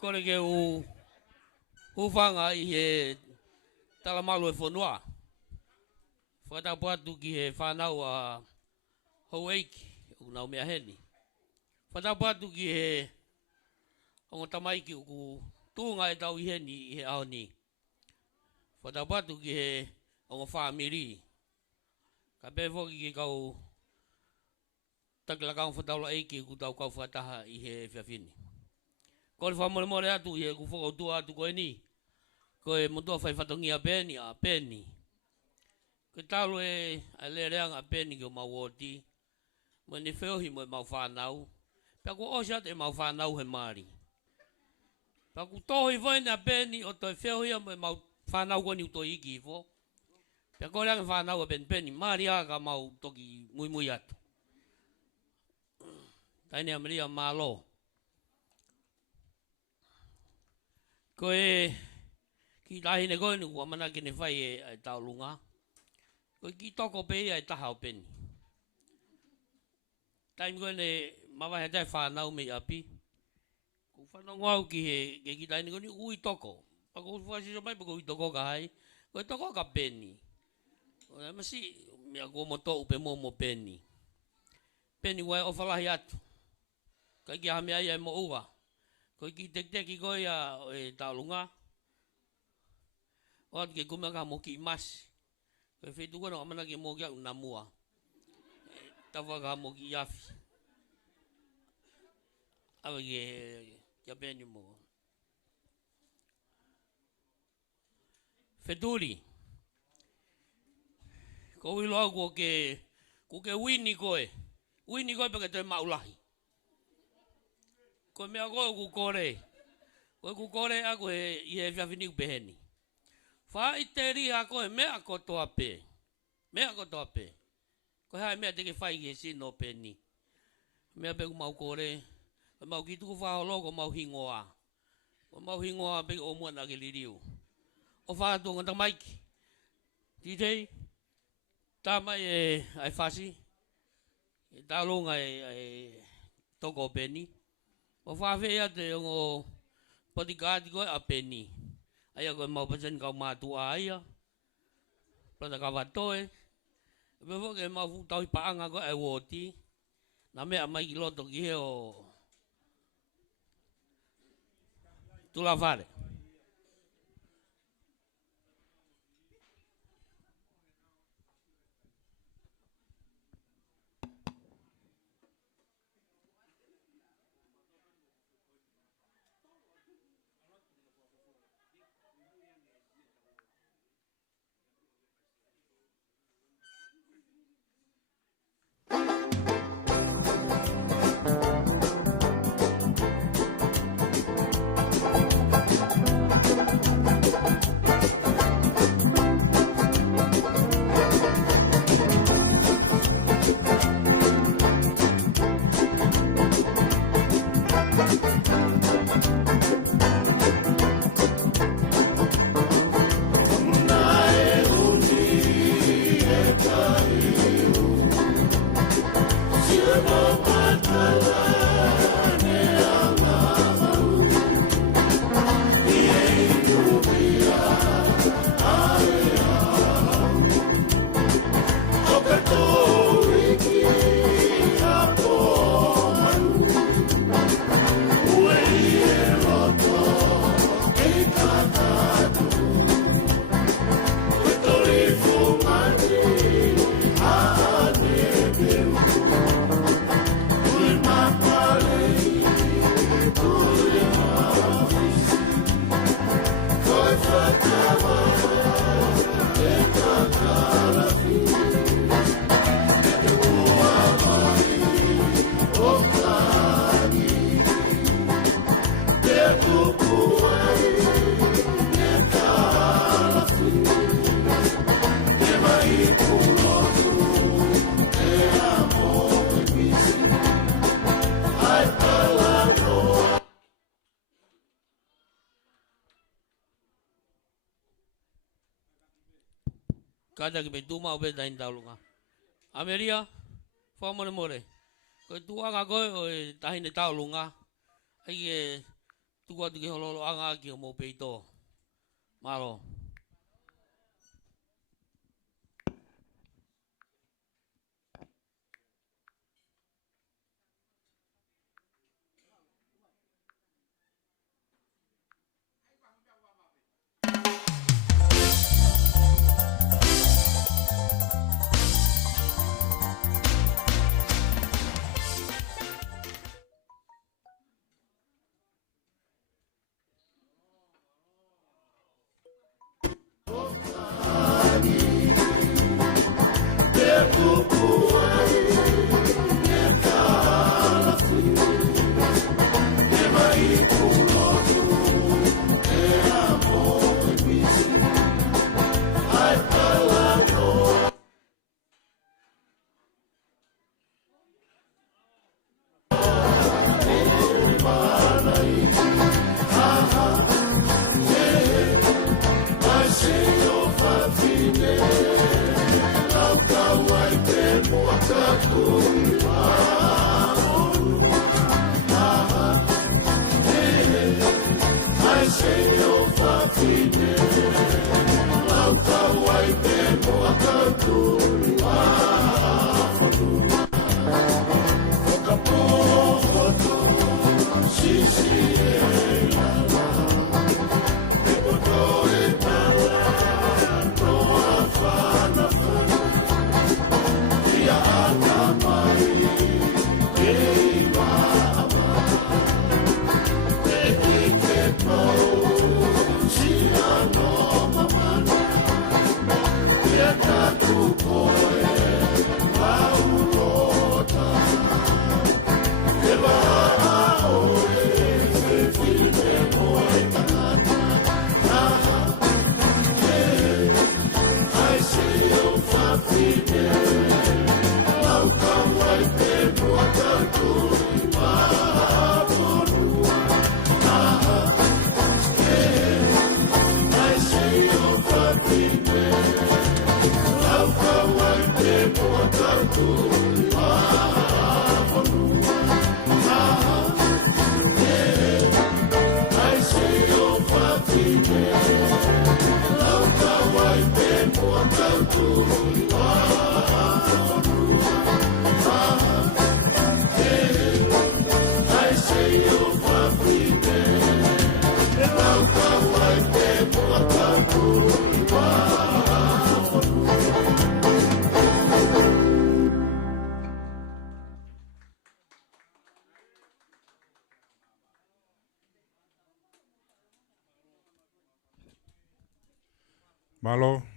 Kore ke whanga i he talamalu e whanua. Whatapuatu ki he whanau a Haueiki, o nau mea heni. Whatapuatu ki he ongo tamaiki o ku tūnga e tau i heni i he aoni. Whatapuatu ki he ongo whamiri. Ka pēwhoki ki kau takila kau whataula eiki ku tau kau whataha i he whiawhini. Kore whamore atu i he ku whakautua atu koe ni. Koe mutua whai whatongi a pēni. Koe talo e le reanga a pēni ki o mauoti. Mo ne wheohi mo e mau whanau. Pea ku oshat e mau whanau he maari. Pea ku tohi voine a pēni o toi wheohi mo e mau whanau koni utoi iki i fo. Pea koe reanga whanau a pēni. Maari ka mau toki mui atu. Taine Amaria malo. Koe ki tahine koe ni kua mana kene whai e taulunga. Koe ki toko pe ia e taha o peni. Taime koe ne mawahe tai whanau me api. Ku whanau ngau ki he ki tahine koe ni ui toko. Pako whasiso mai pako ui toko ka hai. Koe toko ka peni. Koe masi mea kua moto upe mo peni. Peni koe o whalahi atu. Koe ki hamea ia e mo ua. Koe ki teki koe e taulunga. O atu ke kumea ka mo ki masi. Koe whetu koe no amana ke mo ki au na mua. Tawa ka mo ki yafi. Awa ke peni mo. Wheturi. Ko ilo au ko ke wini koe. Wini koe pake toi maulahi. Koe mea koe ku kore. Koe ku kore a koe i he whiawhini upeheni. Wha i te riha koe mea kotoa pe. Mea kotoa pe. Koe hai mea teke whai ki he sino peni. Mea pe ku mau kore. Koe mau ki tuku whaholo ko mau hingoa. Ko mau hingoa pe o mua na ke liriu. O whātua ngata maiki. Titei. Tā mai ai whasi. Tā longa toko peni. O whawhea te ongo potikāti koe a peni. Aia koe mau pasen kau mātua aia. Plata ka watoe. Pewo ke mau futau i paanga koe ai woti. Na mea mai ki loto ki he o tula whare. Kada ki pe tuma ope tain taulunga. Ameria, whamore more. Ko tuanga koe o e tahine taulunga. Ai e tua tu ke hololo anga ki o mo peito. Malo.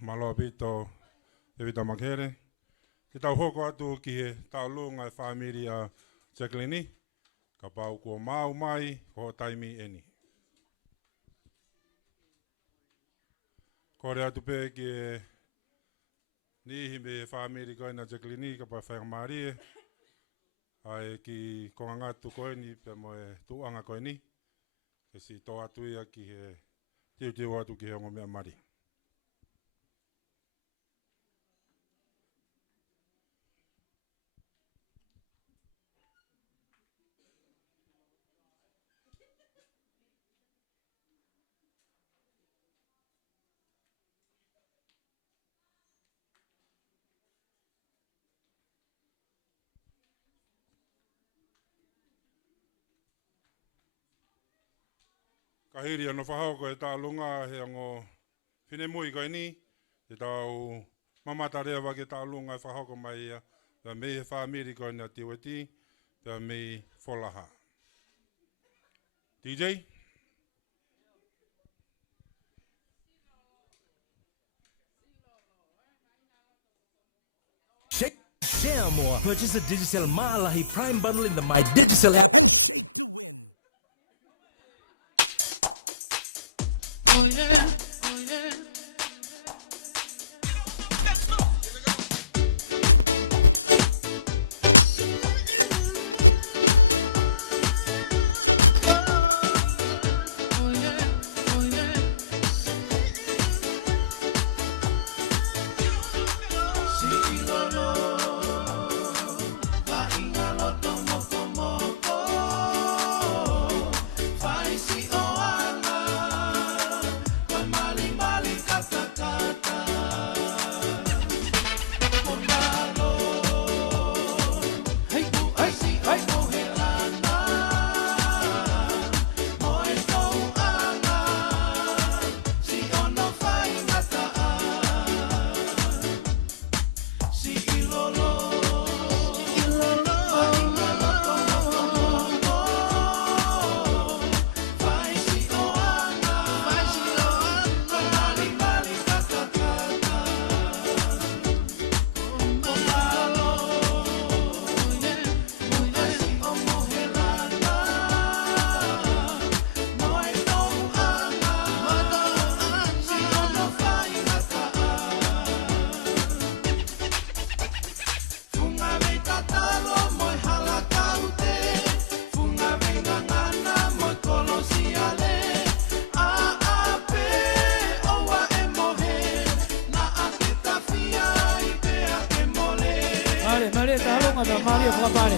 Malo pito e vita makere. Ki tau hoko atu ki he tau lunga e whamiri a Jacqueline. Ka pau kua mau mai ko taimi eni. Kore atu pe ki e nihi me e whamiri koe na Jacqueline ka pau whakamarie. Ai ki konga ngatu koe ni pe mo e tuanga koe ni. E si tō atu ia ki he tiu atu ki he ongo mea mari. Kahiri ano whahau ko e tā lunga he ango whine mui koe ni. E tau mamata rea wake tā lunga e whahau ko mai ia. Pea mei he whamiri koe na tiweti. Pea mei wholaha. DJ? Share more. Purchase a digital Malahi Prime bundle in the My Digital app. Oh yeah, oh yeah. Loto Male, male, talonga da male, papare.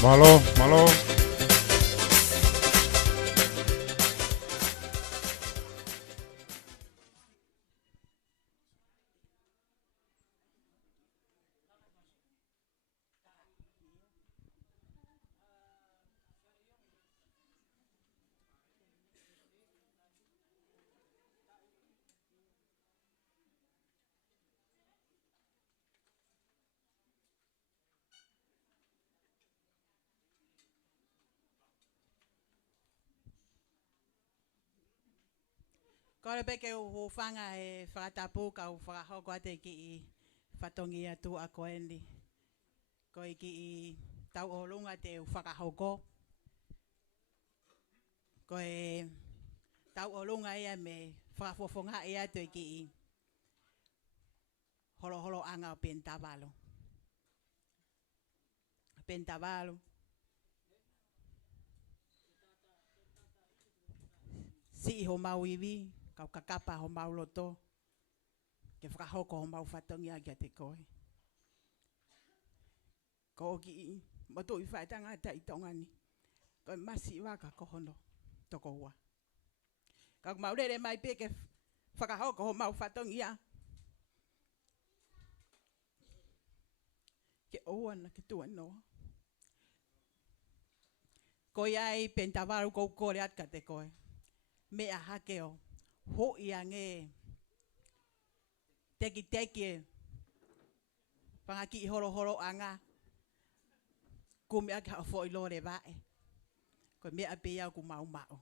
Malo, malo. Kore peke o whanga e whakatapu ka o whakahoko ate ki I whatongi atu a koendi. Ko I ki I tau o lunga te o whakahoko. Ko e tau o lunga ia me whakafofonga ia tu ki I holo holo anga o Pentavalo. Pentavalo. Si ho mau iwi. Kau kakapa ho mau loto. Ke whakahoko ho mau whatongi a kia te koe. Ko ki motu I whaitanga ta I tongani. Ko masi waka kohono. Toko ua. Kau maurere mai pe ke whakahoko ho mau whatongi a. Ke oana ke tua noa. Ko iai Pentavalo kou kore atka te koe. Mea hake o. Ho ia nge teki teki pangaki horo horo anga kumi ake hafo I lore vae ko mea pia ku mau mau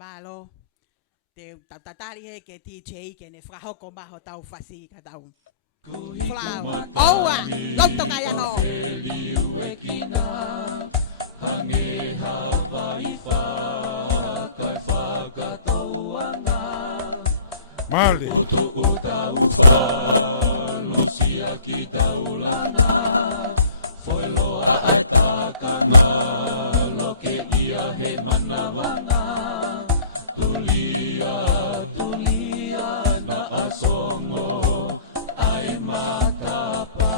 Malo te tatari he ke ti chei ke ne frahoko maho tau fasi ka tau flower oa loto kaya no hange Hawaii ka ka tauanga Mali tu uta Lucia ki taulana foi loa ata kana lo ke ia he manawanga Tulia na asongo ai matapa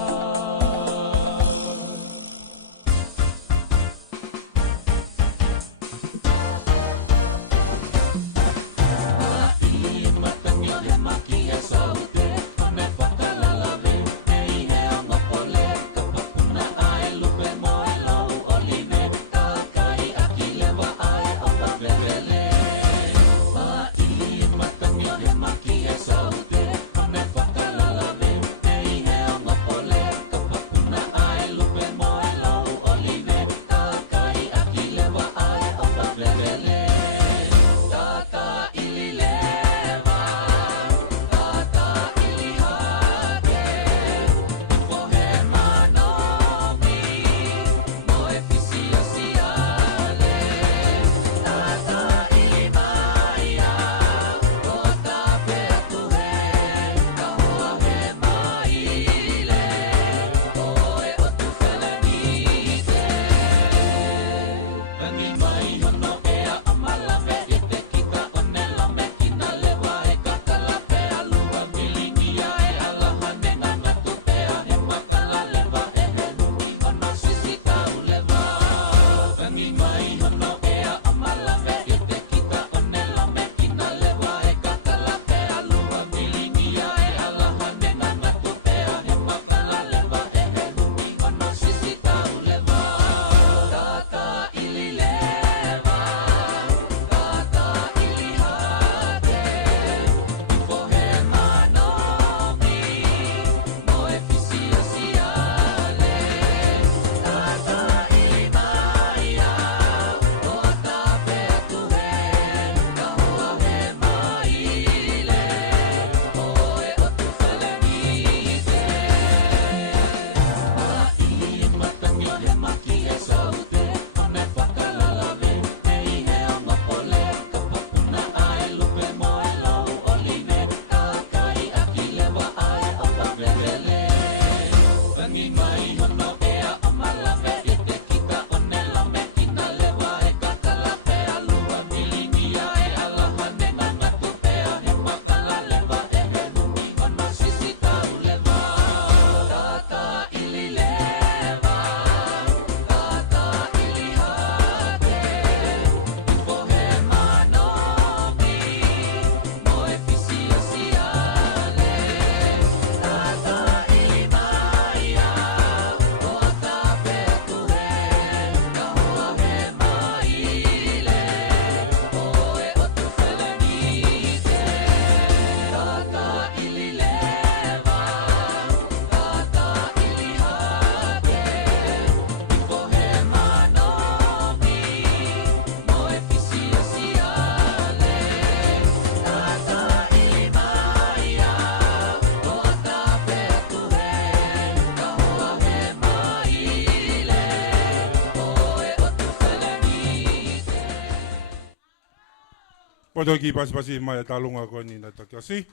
Koto ki pasi mai talunga ko ni na takiasi.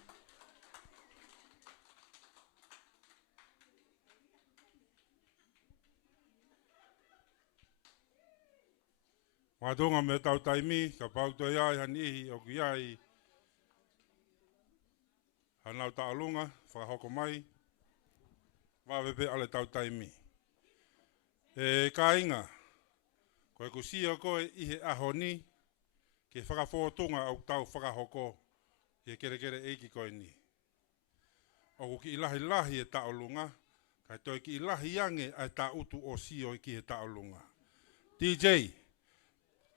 Matonga me tau taimi, ka pau to iai hanihi o ki iai. Hanau taalunga, whakahoko mai. Wawepe ale tau taimi. E ka inga, koe kusia koe ihe ahoni, ke whakawhotunga au tau whakahoko, ke kere eiki koe ni. O ki ilahi lahi e taolunga, kai toi ki ilahi ange ai ta utu o sio ki he taolunga. DJ,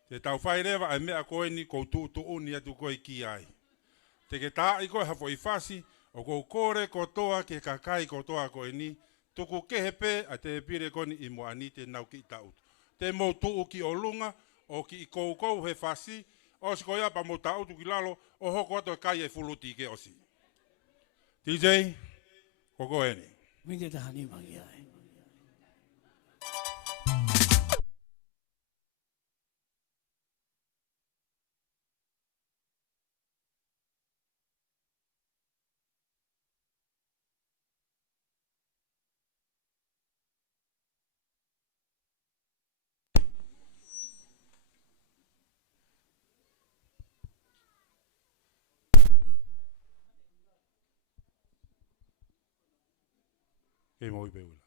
te tau whairewa ai mea koe ni kou tu uni atu koe ki ai. Te ke taa i koe hafo i whasi, o kou kore kotoa ke kakai kotoa koe ni, tuku kehepe a te pire koni i moani te nau ki i tautu. Te mou tuu ki o lunga, o ki i kou he whasi, o si koe apa mou tautu ki lalo, o hoko ato e kai e fuluti ke osi. DJ, koko eni. Minge tahani mangi ai. E moi beula.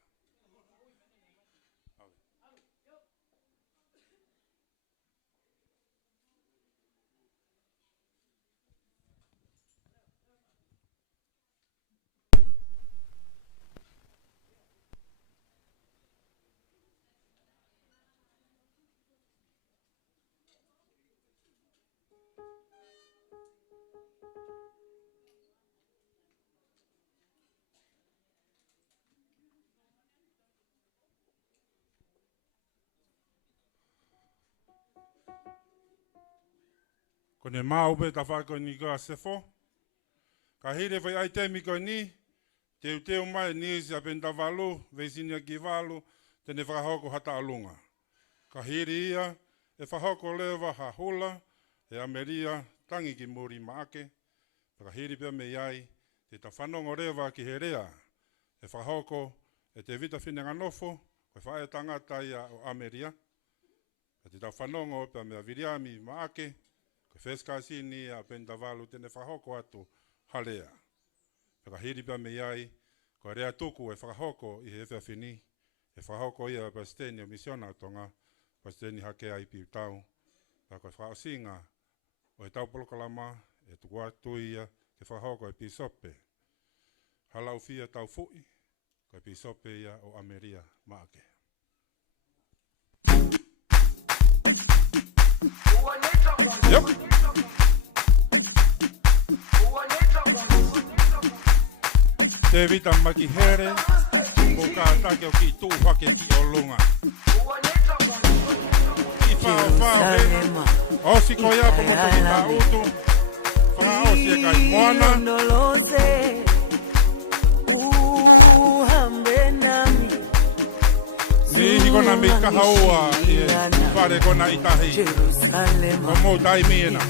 Kone maupe ta whako ni ka sefo. Ka hire whai ai temi ko ni, teu mai ni si a penta walu, veisinia ki walu, tene whakahoko hata alunga. Ka hire ia, e whahoko lewa ha hula, e ameria, tangi ki muri maake, ka hire pia me iai, te ta whanongo rewa ki he rea, e whahoko, e te vita whinenga nofo, koe whae tangata ia o ameria, te ta whanongo pia mea viriami maake, Feska sini a pentavalu tene whahoko atu halea. Whakahiripia me iai, ko rea tuku e whahoko i he whini, e whahoko ia pasteni o misiona tonga, pasteni hake ai piu tau. Whako whaosinga o e tau polokalama, e tuku atu ia, ke whahoko e pisope. Halau fia tau fui, ko e pisope ia o Ameria maake. Yep. Te vita maki here, ko ka take o ki tu hake ki o lunga. Ki whao he, o si ko ia po moto ki ta utu, wha o si e kai moana. Ni hiko na mi kahaua, whare kona i tahi, o mou tai miena.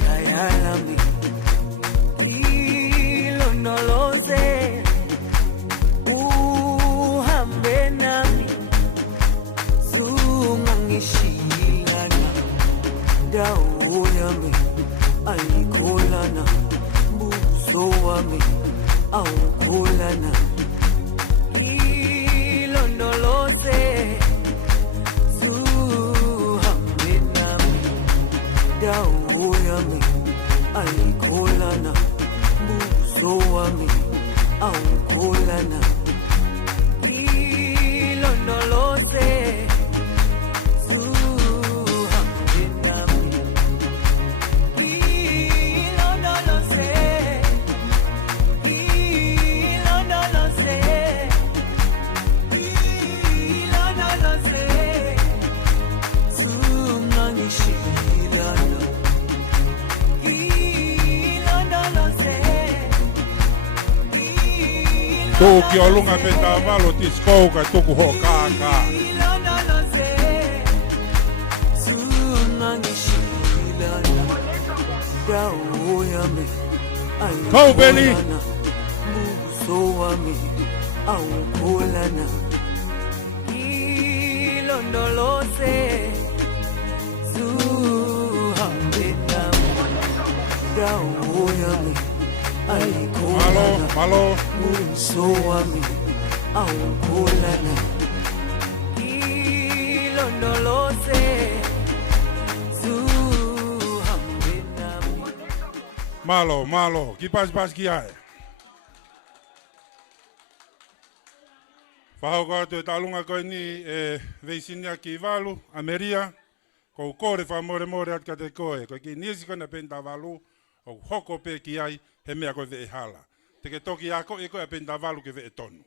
Tuki o lunga penta valo ti skouka tuku ho kaka. Go, Benny. Malo. Malo, ki pas ki ai. Whahauka tu e talunga koe ni e veisinia ki walu, Ameria, ko kore whamore at ka te koe, ko ki nisi kona penta walu, o hoko pe ki ai, he mea koe ve e hala. Te ke toki ako e koe a penta walu ke ve e tonu.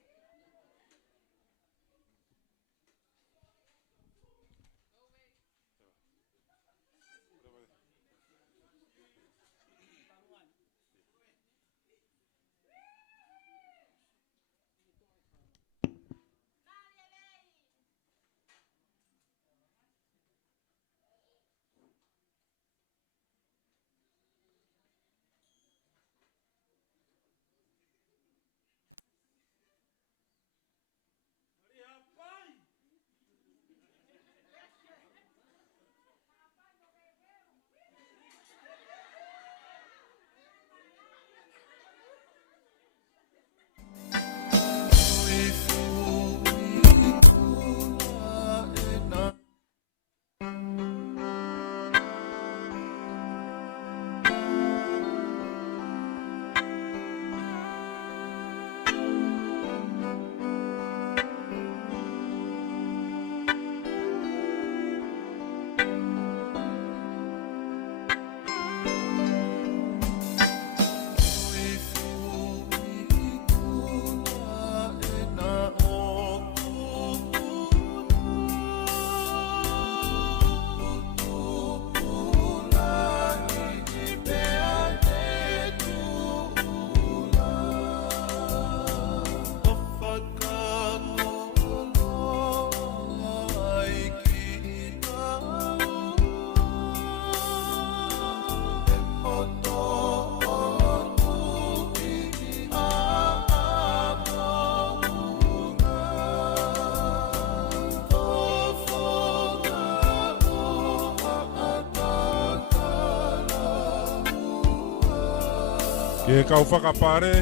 Ke kau whakapare,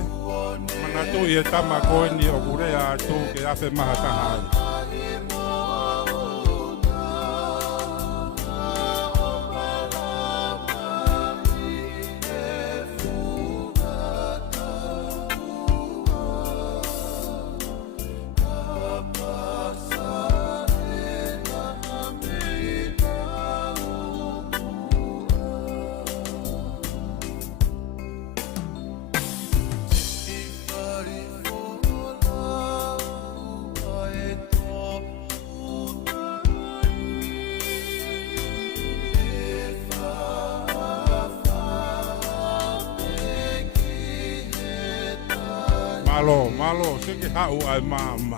manatu i e tama koe ni o kurea atu ke awhe maha taha ai. Malo, seke hau ai mama.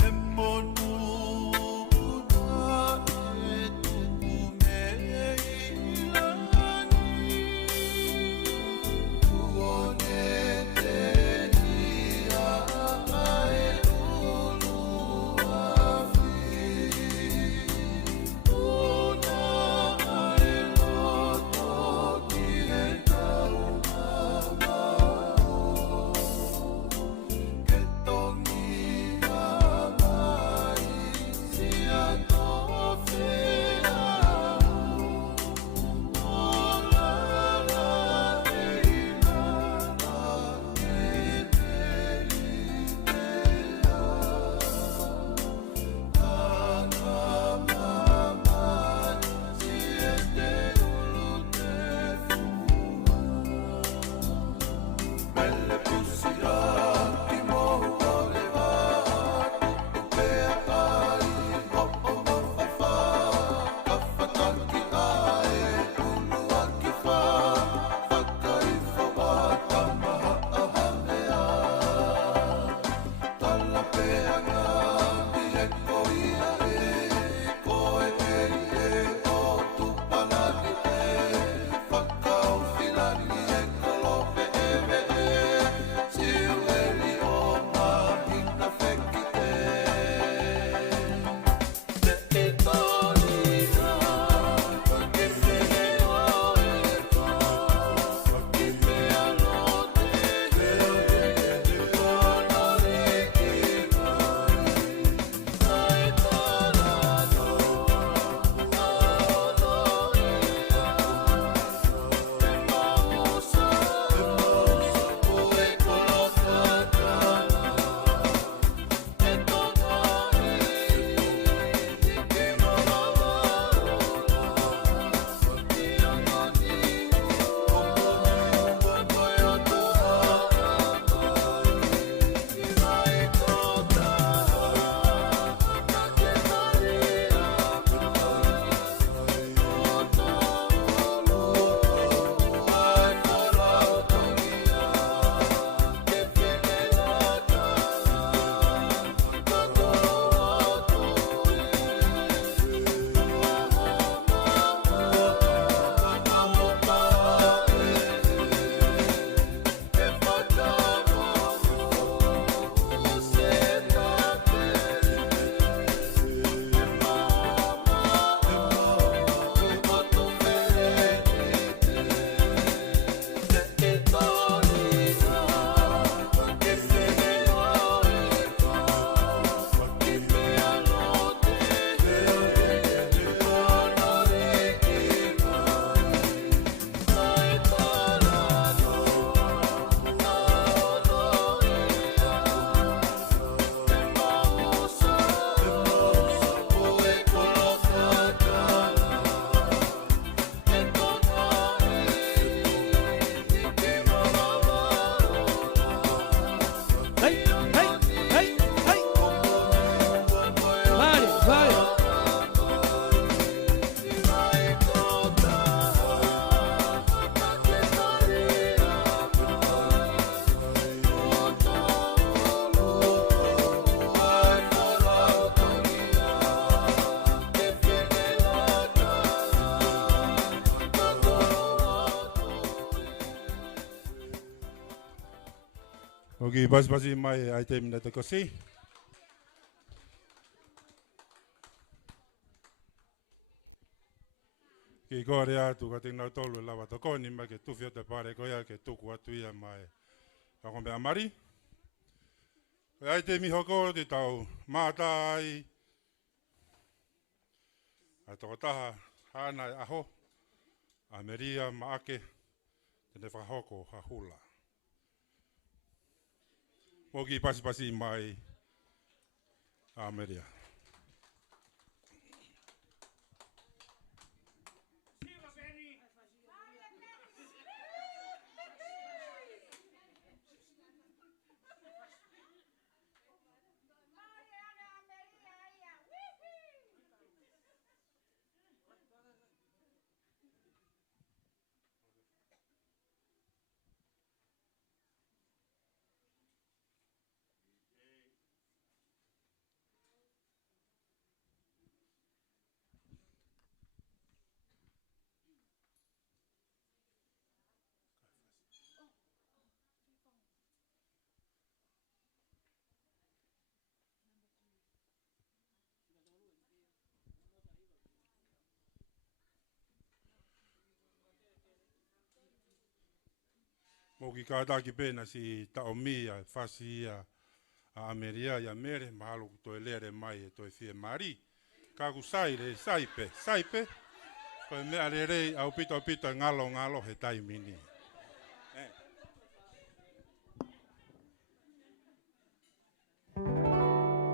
Mogi basi mai ai te mina te kosi. Ki kore atu ka tina tolu lava tokoni ma ke tufio te pare koia ke tuku atu ia mai. Ka kombe amari. Ai te mihoko te tau mata ai. A toko taha hana e aho. Ameria maake. Tene whahoko hahula. Mogi pasi mai Ameria. Mogi kātaki pēna si taomia, fasia, a Ameria ia mere, mahalo toi lere mai e toi fie mari. Kaku saire, saipe. Koe mea rei au pito ngalo he taimini.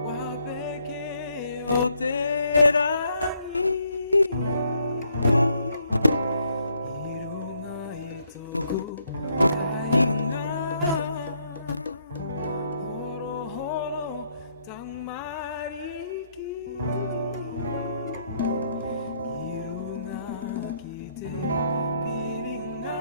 Wapeke o te rangi I runga I toku kainga Horo tangmariki I runga ki te piringa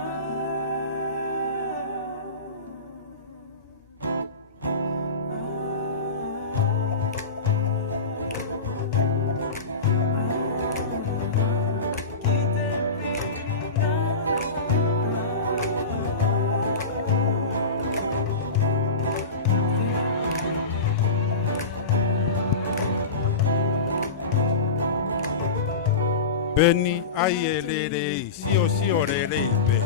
Beni ai e rei, sio rei pe.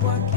What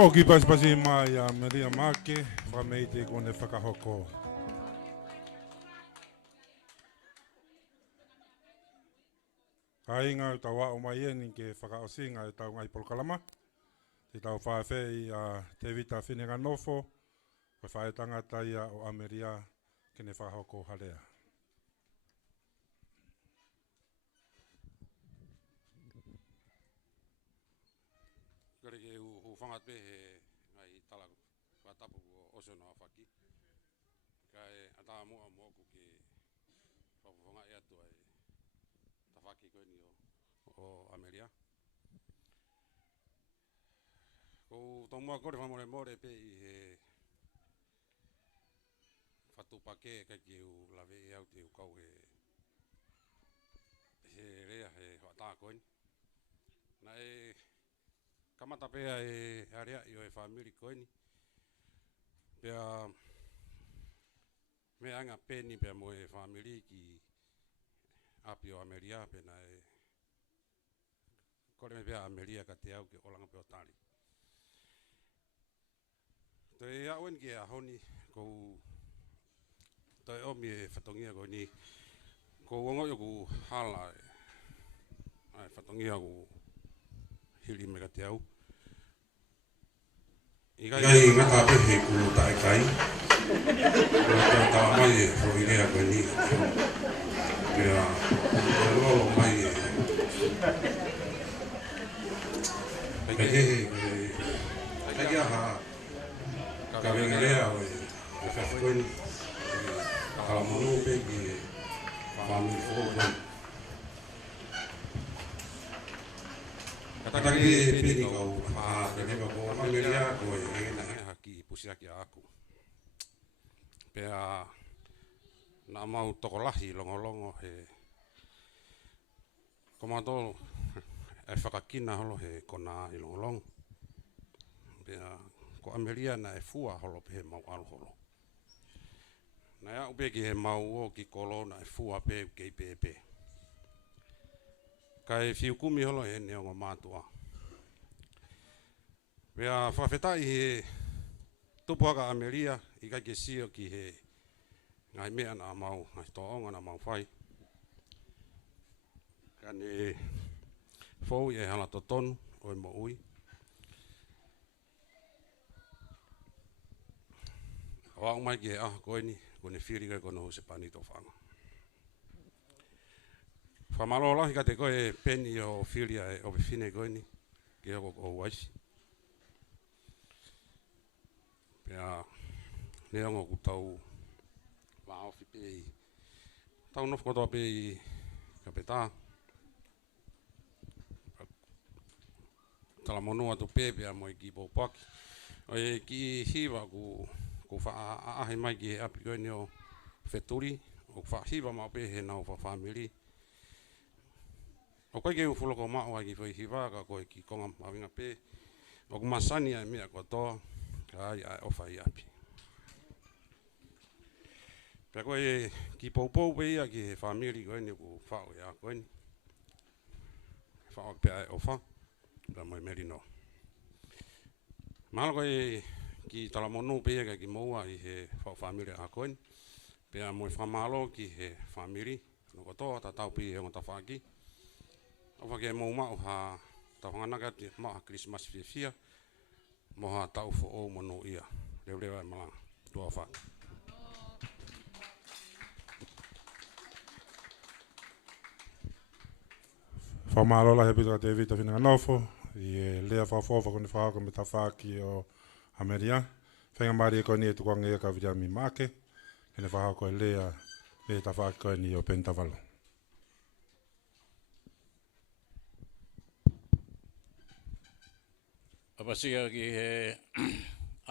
Mo ki pasi mai a Maria Make, whameite kone whakahoko. Ka inga u tawa o mai eni ke whakaosinga e tau ngai polkalama. Te tau whawhei a te vita whinega nofo, ko whae tangata ia o Ameria kene whakahoko harea. Kareke u whangatpe he ngai talaku whatapu o osono a whaki. Kai ata mua moku ke whawhonga e atu ai ta whaki koe ni o Ameria. Ko tau mua kore whamore more pe i he whatupake kai ki u lawe e au te u kau he rea he whataa koe ni. Na e kamata pea e area i o e whamiri koe ni. Pea me anga peni pea mo e whamiri ki api o Ameria pe na e kore me pea Ameria ka te au ke olanga peo tari. Te awen ki a honi kou te omi e whatongia koe ni kou ongo i ku hala e whatongia ku hili me ka te au. Ikai ngata pehe ku tae kai. Kua tawa mai e whoirea koe ni. Pea lolo mai e. Kai hehe kai aha ka vengerea o e whewhikoe ni. Kala mono pe ki e whamiri whokoe. Kataki e pini kau te hewa ko Ameria ko e ngena ki pusiaki a aku. Pea na mau tokolahi longolongo he komato e whakakina holo he kona i longolongo. Pea ko Ameria na e fua holo pe he mau alu holo. Na ia upe ki he mau o ki kolo na e fua pe kei pepe. Kai fiukumi holo e neongo mātua. Pea whawhetai he tupuaka Ameria i kai ke sio ki he ngai mea na mau, ngai toonga na mau whai. Kane fou e hala totonu o e mo ui. Wao mai ki he koe ni, kone whiriga kono ho se panito whanga. Whamalola hika te koe peni o whiria e o whine koe ni, ki hoko o waisi. Pea neongo ku tau waofi pe i. Tau nofu kotoa pe i kapeta. Tala monua tu pepea mo i ki popaki. O e ki hiwa ku wha ahe mai ki he api koe ni o wheturi. O wha hiwa mau pe he nau wha whamiri. O koe ke ufuloko mao ai ki whai hiwa ka koe ki konga mawinga pe. O kumasani ai mea kotoa. Ka ai ofa i api. Pea koe ki poupou pe ia ki he whamiri koe ni ku whao ia koe ni. Whao pe ai ofa. Pea moi merino. Mahalo koe ki talamonu pe ia ki moua i he whamiri a koe ni. Pea moi whamalo ki he whamiri. No kotoa ta tau pi e ngota whaki. Ofa ke mou mao ha tau hanganaka te maa Christmas fia. Moha tau fo o mono ia. Reu e malanga. Tua wha. Whamalola he pito te vita whina nofo. I e lea whafofa kone whahako me ta whaki o Ameria. Whenga mari e koe ni e tukuanga e ka viria mi make. Kene whahako e lea me ta whaki koe ni o Pentavalo. Apasia ki he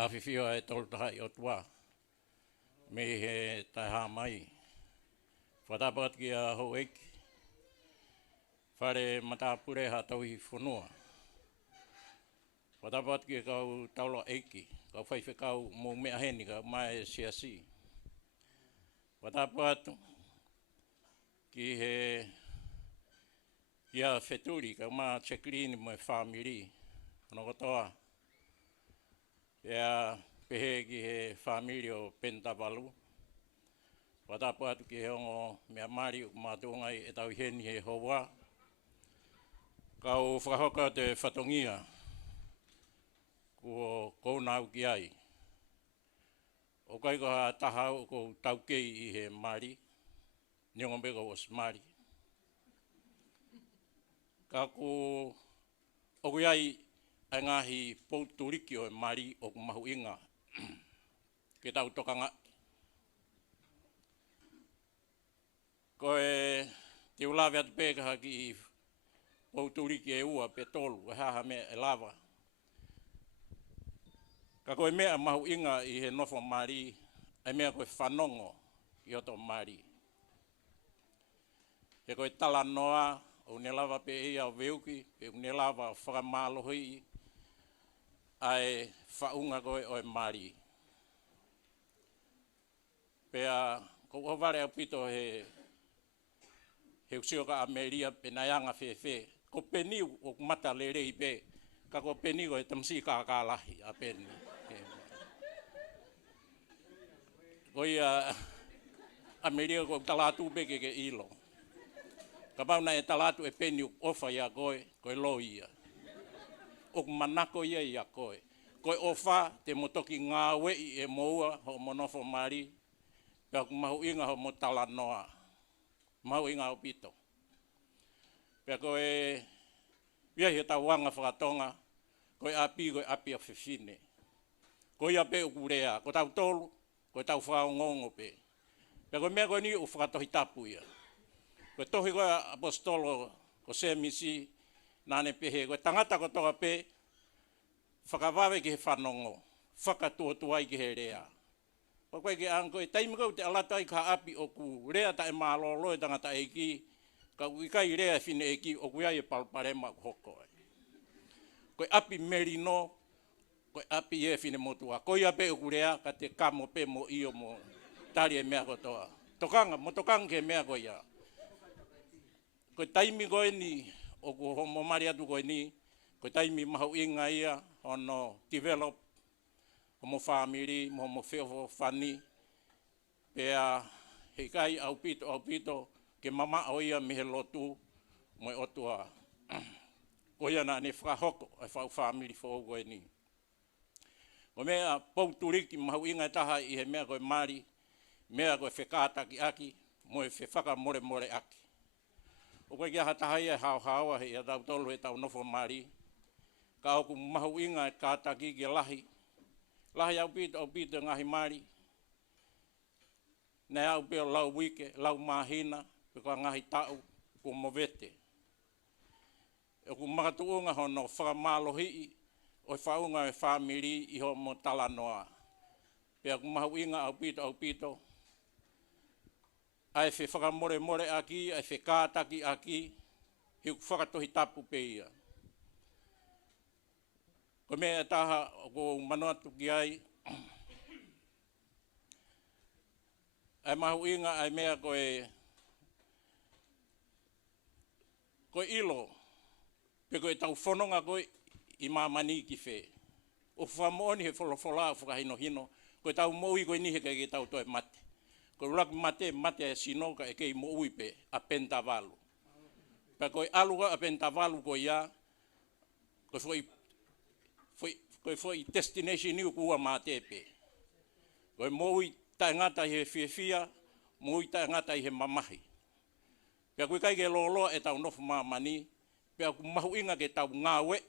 awhiwhia e tolu tahai o tua. Me he tai hā mai. Whatapat ki a hou eki. Whare matapure ha tau i whunua. Whatapat ki kau taulo eki. Kau whaiwhi kau mō mea heni ka mai siasi. Whatapat ki he ia wheturi ka mā tsekrini mo e whamiri. Ono kotoa. Ia pehe ki he whamiri o Pentavalu. Watapu atu ki he ongo mea mari o mātuangai e tau heni he hoa. Kau whakahoka te whatongia. Ko kounau ki ai. O kai ko ha tahau ko taukei i he mari. Niongombeko o smari. Ka ko oku ai ai ngahi pouturiki o e mari o ku mahu inga. Ke tau tokanga. Ko e te ulawe atu pēkaha ki pouturiki e ua pe tolu. E haha mea e lava. Ka koe mea mahu inga i he nofo mari. Ai mea koe whanongo i oto mari. He koe tala noa. O ne lava pe ia o veuki, pe ne lava o whakamālohi ai whaunga koe o e mari. Pea, ko whare au pito he usioka Ameria pe naianga whewhe. Ko peniu o mata le rei pe, ka ko peniu e tamsi kākālahi a peni. Ko ia Ameria ko talatu pe ke ilo. Ka pauna e talatu e peni ofa ia koe lo ia. O manako ia koe. Koe ofa te motoki ngā wei e moua ho monofo mari. Pea ku mahu inga ho mo tala noa. Mahu inga o pito. Pea koe ia he tau wanga whakatonga. Koe api a whiwhine. Koe ia pe ukurea. Ko tau tolu, koe tau whaongongo pe. Pea koe mea koe ni u whakatohi tapu ia. Koe tohi koe apostolo ko semisi nane pehe. Koe tangata ko toka pe whakawawe ki he whanongo. Whakatuatuai ki he rea. Koe ke anko e taimikau te alatai ka api o ku rea ta e mālolo e tangata e ki. Ka uikai rea fine e ki o kuia e palparema hoko. Koe api merino. Koe api e fine motua. Koe ape o ku rea ka te kamo pe mo iyo mo tari e mea kotoa. Tokanga, mo tokanga ke mea koe ia. Koe taimi koe ni, o ku homo mari atu koe ni, koe taimi mahu inga ia, ono develop, homo whamiri, homo whiofo whani, pea he kai au pito, ke mama o ia me he lotu, moe otua. Koe ia na ne whakahoko, e whau whamiri whau koe ni. Ko mea pouturiki mahu inga e taha i he mea koe mari, mea koe whekātaki aki, moe whewhaka more aki. O koe kia hatahai e hao he ia tau tolu he tau nofo mari. Ka oku mahu inga e kātaki ki lahi. Lahi au pito ngahi mari. Nei au pio lau wike, lau mahina, pe koa ngahi tau, ko movete. Oku makatuunga hono whakamālohi, o whaunga e whamiri i ho mo talanoa. Pe oku mahu inga au pito, ai whi whakamore aki, ai whi kātaki aki, hiu whakatohi tapu pe ia. Ko mea taha o ko manoatu ki ai, ai mahu inga ai mea koe ilo, pe koe tau whanonga koe i mamani ki whe. O whamooni he wholofola o whakahino, koe tau moui koe ni he ke tau toe mate. Ko rak mate e sinoka e kei mo uipe a Pentavalu. Pa koe aluga a Pentavalu ko ia, koe foi destination niu kua mate pe. Koe mo ui tae ngata i he whiawhia, mo ui tae ngata i he mamahi. Pea koe kai ke loloa e tau nofu mamani, pea ku mahu inga ke tau ngawe,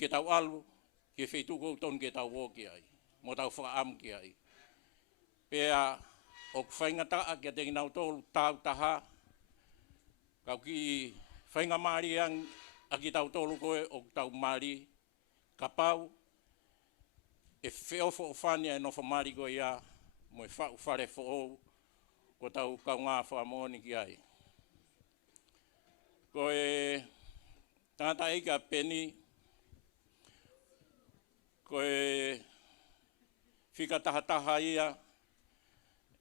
ke tau alu, ke wheituko ton ke tau woki ai, mo tau whakaam ki ai. Pea o whaingataa kia te inau tolu tau taha, kau ki whainga maari ang a ki tau tolu koe o tau maari, ka pau, e feo fo fania e no fo mari ko ia mo fa fare fo o ko tau ka nga fa moni ki ai ko e tata ika peni ko e fika taha ia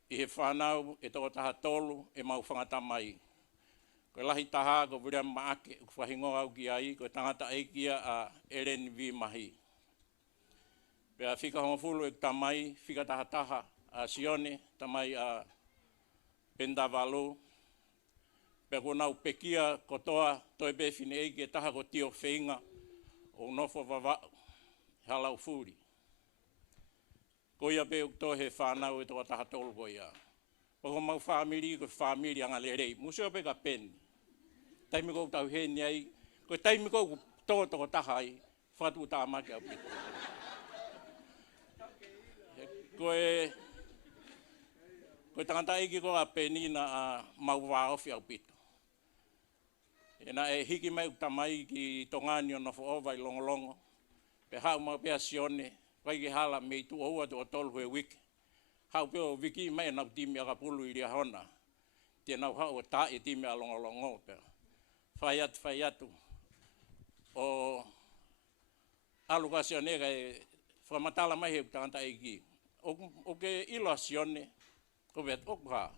i he whanau e tō taha tolu e mau whangata mai. Ko lahi taha ko William Maake u whahingo au ki ai ko tangata eikia a Ellen V. Mahi. Pea fika hongofulu e tamai, fika taha a Sione, tamai a Pendavalu. Pea ko nau pekia kotoa toi befine eiki e taha ko tio whainga o nofo vavau halau furi. Ko ia pe ukto he whanau e tō taha tolu ko ia. Pako mau whamiri ko whamiri anga le rei. Museo pe ka pen. Taimi ko tau he ni ai. Ko taimi ko tō taha ai. Whatu tā maki au pito. Ko tangata iki ko a peni na a mau wāofi au pito. E na e hiki mai utamai ki tongani o nofo ova i longolongo. Pe hau mau pea Sione. Kai ki hala mei tu oua tu o tolu he wiki. Hau peo wiki mai nau timi a kapulu i ria hona. Tia nau hau o ta e timi a longolongo peo. Whai atu. O aluka Sione kai whamatala mai he tangata eki. O ke ilo Sione. Ko vet okha.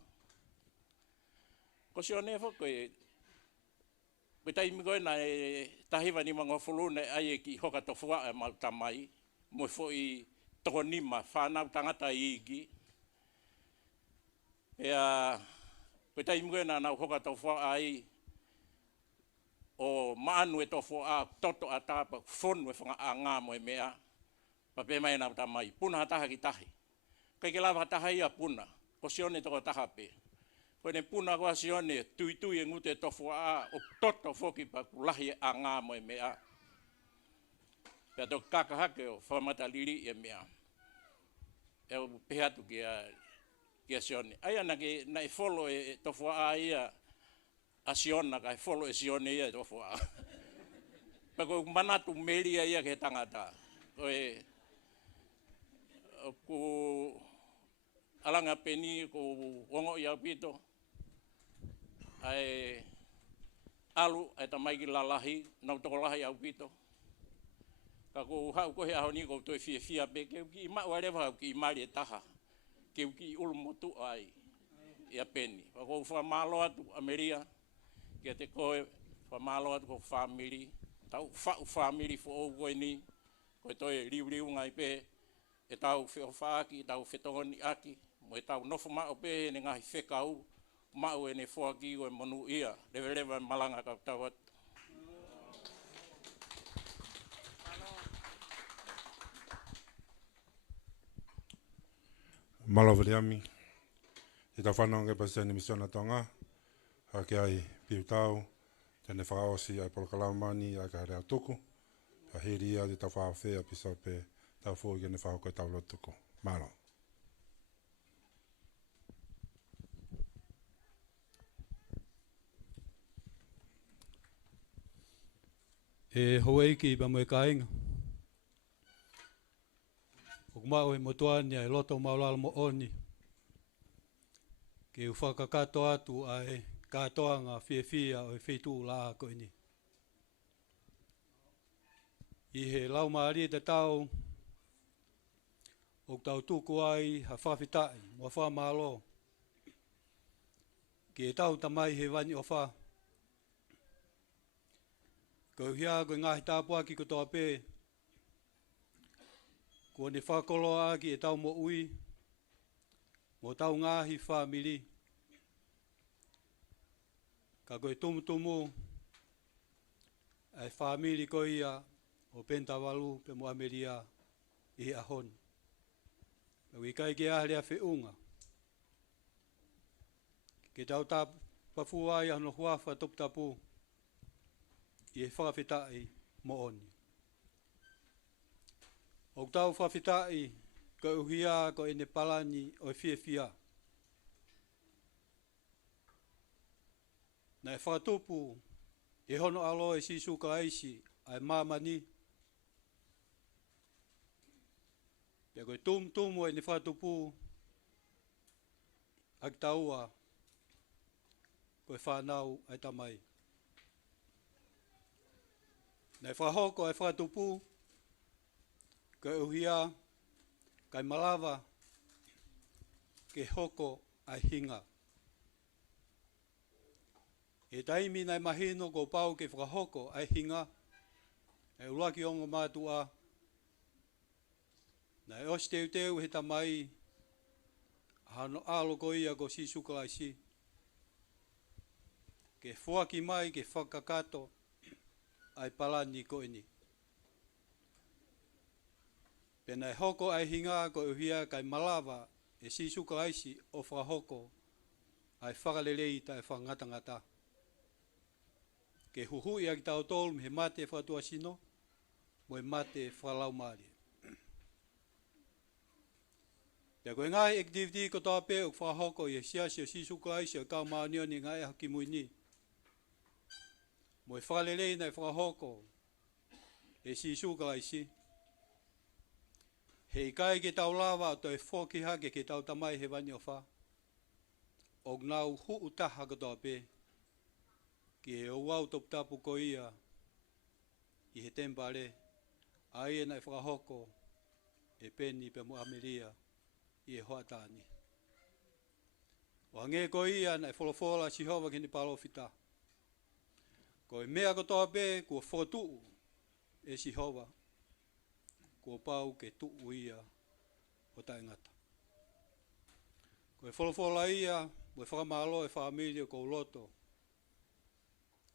Ko Sione foko e Ko taimi koe na e tahiwa ni mga fulune ai e ki hoka tofua e mau tamai. Mo fo i toko nima whanau tangata i iki. Ea, koe taimi koe na nau hoka tofua ai o maanu e tofua a toto a tāpa whonu e whanga a ngā mo e mea. Pa pe mai nau tamai. Puna hataha ki tahi. Kai ke lawa hataha ia puna. Ko Sione toko taha pe. Koe ne puna koa Sione tui e ngute tofua a o toto foki pa kulahi a ngā mo e mea. Pea tō kakahake o whamata liri e mea. E o pehatu ki a Sione. Aia na e follow e tofua a ia a Siona ka e follow e Sione ia e tofua a. Pea koe manatu meria ia ke tangata. Koe ku alanga peni ko ongo ia pito. Ai alu ai tamai ki lalahi, nau toko lahi au pito. Ka ko hau ko he ahoni ko toi fia pe ke ki ma wharewa ki mari e taha. Ke ki ulu motu ai ia peni. Ka ko whamalo atu Ameria. Ke te koe whamalo atu ko whamiri. Tau whau whamiri fo o koe ni. Koe toi riu ngai pe. E tau whio whaaki, tau whetongoni aki. Mo e tau nofo mao pe ne ngahi whekau. Mao e ne whoaki o e monu ia. Rewa malanga ka tau atu. Malo veliami. I ta whanau nge pasi ni misiona tonga. Hake ai piu tau. Tene whakaosi ai polakalamani ai ka harea tuku. Ka hiri ia di ta whaafea pisa pe tau fōi gene whako e tau lotuku. Malo. E hoeiki pa mo e kainga. O kumau e motuani ai loto maulala mo oni. Ke u whakakato atu ai katoanga whiawhia o e whitu la ko ini. I he lau maari te tau o tau tuku ai ha whawhitai mo whamalo. Ke tau tamai he wani o wha. Ko hia ko ngahi tāpua ki ko toa pē. Ko ne whakoloa ki e tau mo ui. Mo tau ngahi whamiri. Ka koe tumutumu. Ai whamiri ko ia o Pentavalu pe mo Ameria i ahon. Ka wikai ke ahlea whiunga. Ke tau tā pafua i ano huafa toptapu. I e whawhitai mo oni. O tau whawhitai ko uhia ko e ne palani o e whiawhia. Na e whatupu e hono alo e sisu ka eisi ai mamani. Pia koe tumu e ni whatupu. Ak taua. Koe whanau ai tamai. Nei whahoko e whatupu. Koe uhia. Kai malawa. Ke hoko ai hinga. E taimi nei mahino ko pau ke whakahoko ai hinga. E ulaki ongo mātua. Nei os teu he tamai. Hano alo ko ia ko si sukalaisi. Ke fuaki mai ke whakakato. Ai palani ko ini. Pena e hoko ai hinga ko uhia kai malawa. E si sukalaisi o whakahoko. Ai whakalelei ta e whangatangata. Ke huhui aki tau tolu he mate e whatua sino. Mo e mate e whalau maari. Pea koe ngai activity ko tāpe o whahoko i e siasi o sisu klaisi o kau maanio ni ngai haki muini. Mo e whakalelei nei whahoko e sisu klaisi. Hei kai ke tau lawa o toi whoki hake ke tau tamai he wani o wha. O gnau hu utaha ko tāpe. Ki he uau toputapu ko ia. I he tempare. Ai e nei whahoko e peni pe mo Ameria. I e hoatani. O nge ko ia nei wholofola si hova kini palofita. Ko e mea ko tāpe kua whotu e si hova. Kua pau ke tuu ia o taingata. Ko e wholofola ia, mo e whakamalo e whaamilia ko loto.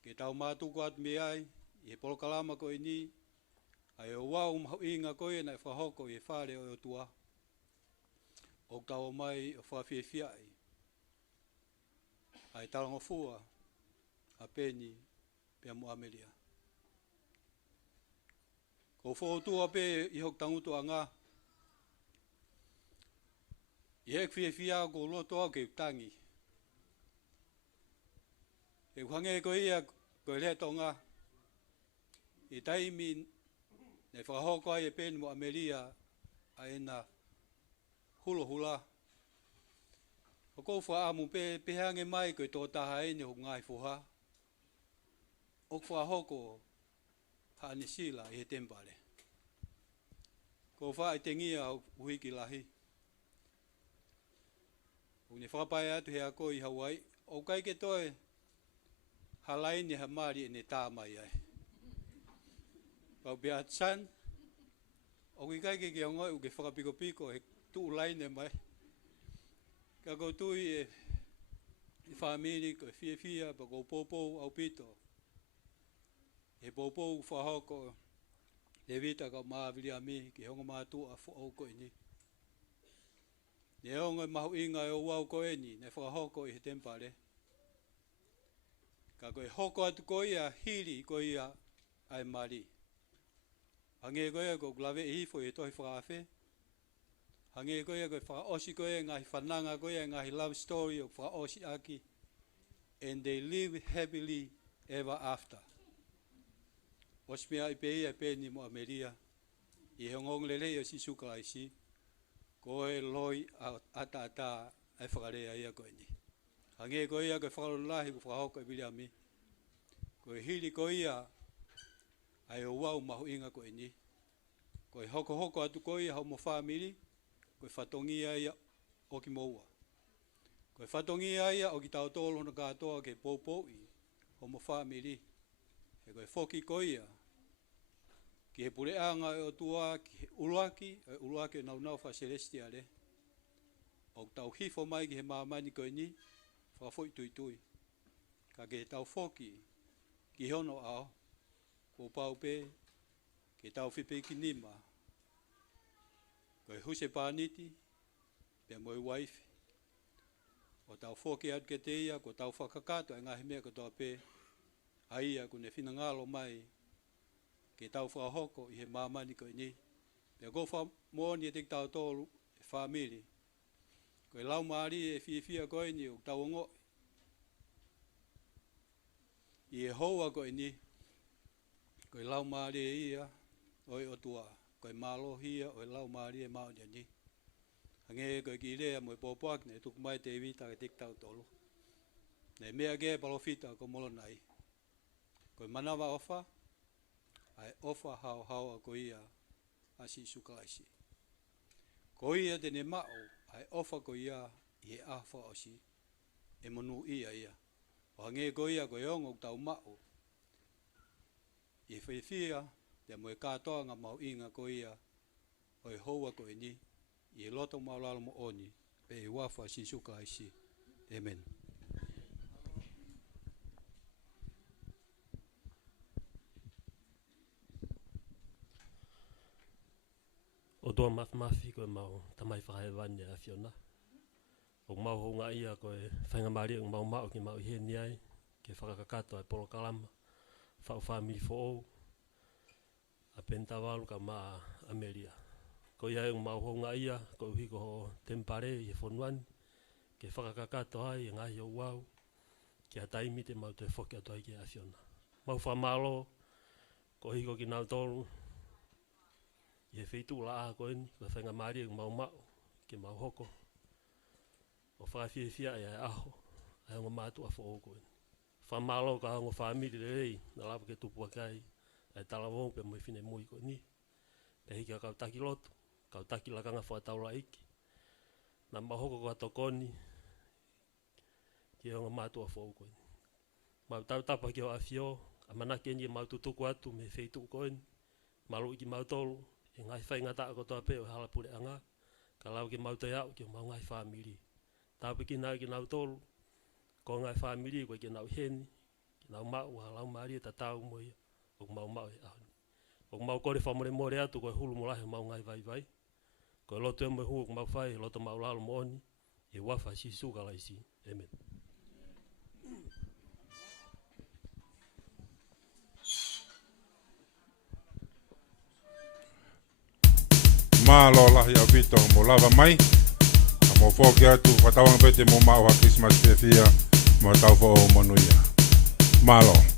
Ke tau mātuku atu me ai, i he polokalama ko ini, ai o wau mahu inga ko ia nei whahoko i e whare o tua. O tau mai o whawhiawhiai. Ai talango fua, a peni, pia mo Ameria. Ko whotua pe i hok tangutu a ngā. I hek whiawhia ko loto au ke utangi. E uhange ko ia ko e leto ngā. I taimi ne whahoko ai e peni mo Ameria a ena hulo hula. O kou whaamu pe pehange mai ko i tō taha ene ho ngai fuha. O whahoko haani sila i he tempare. Ko wha i tengia o uhiki lahi. O ne whapai atu he ako i Hawaii. O kai ke toi halaini ha mari e ne tā mai ai. Pau bea tsan. O ki kai ke ngoi u ke whakapiko piko he tu laine mai. Ka koutui e whamiri ko e whia pa ko popo au pito. E popo whahoko e vita ka maaviri a mi ki honga mātua a whaau ko ini. Ne honga mahu inga e o wau ko eni ne whahoko i he tempare. Ka koe hoko atu ko ia hiri ko ia ai mari. Hange ko ia ko glave e hifo i tohi whaafe. Hange ko ia ko whaosi ko ia ngahi whananga ko ia ngahi love story o whaosi aki. And they live happily ever after. Osmea i pei peni mo Ameria. I hongong lele o si sukalaisi. Ko e loi ata ai whakarea ia ko ini. Hange ko ia ko whakalolahi ko whahoko e biliami. Ko e hiri ko ia ai o wau mahu inga ko ini. Ko e hoko atu ko ia hau mo whamiri. Ko e whatongia ia o ki moua. Ko e whatongia ia o ki tau tolo na katoa ke popo i o mo whamiri. E ko e whoki ko ia. Ki he pureanga e o tua ki he uluaki o naunau wha celestiale. O tau hifo mai ki he maamani ko ini. Whafoi tui. Ka ke tau whoki ki hono ao. Ko pau pe ke tau whipe ki nima. Ko e huse pāniti, pia moi waifi. O tau whoki atu ke te ia, ko tau whakakato e ngahi mea ko tau pe. Aia ko ne whina ngalo mai, ke tau whahoko i he mamani ko ini. Pia ko whamoni e te tau tolu e whamiri. Ko e lau maari e whiwhia ko ini o tau ongo. I e hoa ko ini. Ko e lau maari e ia, oi o tua. Ko koe malo hia o lau maari e mao ni. Hange koe ki lea mo popoak ne tuk mai te vita ke tik tau tolu. Ne mea ge palofita ko molo nai. Koe manawa ofa, ai ofa hao a koe ia asi sukalaisi. Koe ia tene mao, ai ofa koe ia i he afa osi, e monu ia. O hange koe ia koe ongo tau mao, i whiwhia, te moe katoa ngā mau inga koe ia, o e houa koe ni, i loto maulalo mo oni, pe i wafa si sukalaisi. Amen. O toa mafi koe mau tamai whakaewane a Fiona. O mau honga ia koe whainga maari o mau ki mau heni ai, ke whakakakato ai polo kalama, whau family fo a Pentawalu ka maa Ameria. Ko ia o mau honga ia, ko hiko ho tempare i whonuani, ke whakakakato ai, ngai o wau, ke a taimi te mau te whoki atoa ki a Fiona. Mau whamalo, ko hiko ki nau tolu, i he wheitu la a koe ni, ka whainga maari o mau, ke mau hoko. O whawhiawhia e ai aho, ai onga mātua who koe ni. Whamalo ka hongo whamiri rei, na lapa ke tupua kai, ai talawong pe moi whine mui koe ni. Pe hiki a kautaki loto, kautaki lakanga whataula iki. Na mahoko ko atokoni, ke honga mātua who koe ni. Mau tautapa ki o awhio, a manake ni e mau tutuku atu me wheitu koe ni. Malu iki mau tolu, e ngai whainga taa kotoa pe o halapure anga, ka lau ke mau te au ki o mau ngai whamiri. Tāpe ki nau ki nau tolu, ko ngai whamiri koe ki nau heni, ki nau mau ha lau maari e tatau moi, o mau e ahoni. O mau kore whamore more atu koe hulu molahe mau ngai vai. Koe loto e moi huu mau whai, loto mau lalo mo oni, e wafa si sukalaisi. Amen. Malo lahi a vito mo lava mai. Mo foki atu whatawang pete mo mau ha Christmas te fia mo tau fo o monuia. Malo.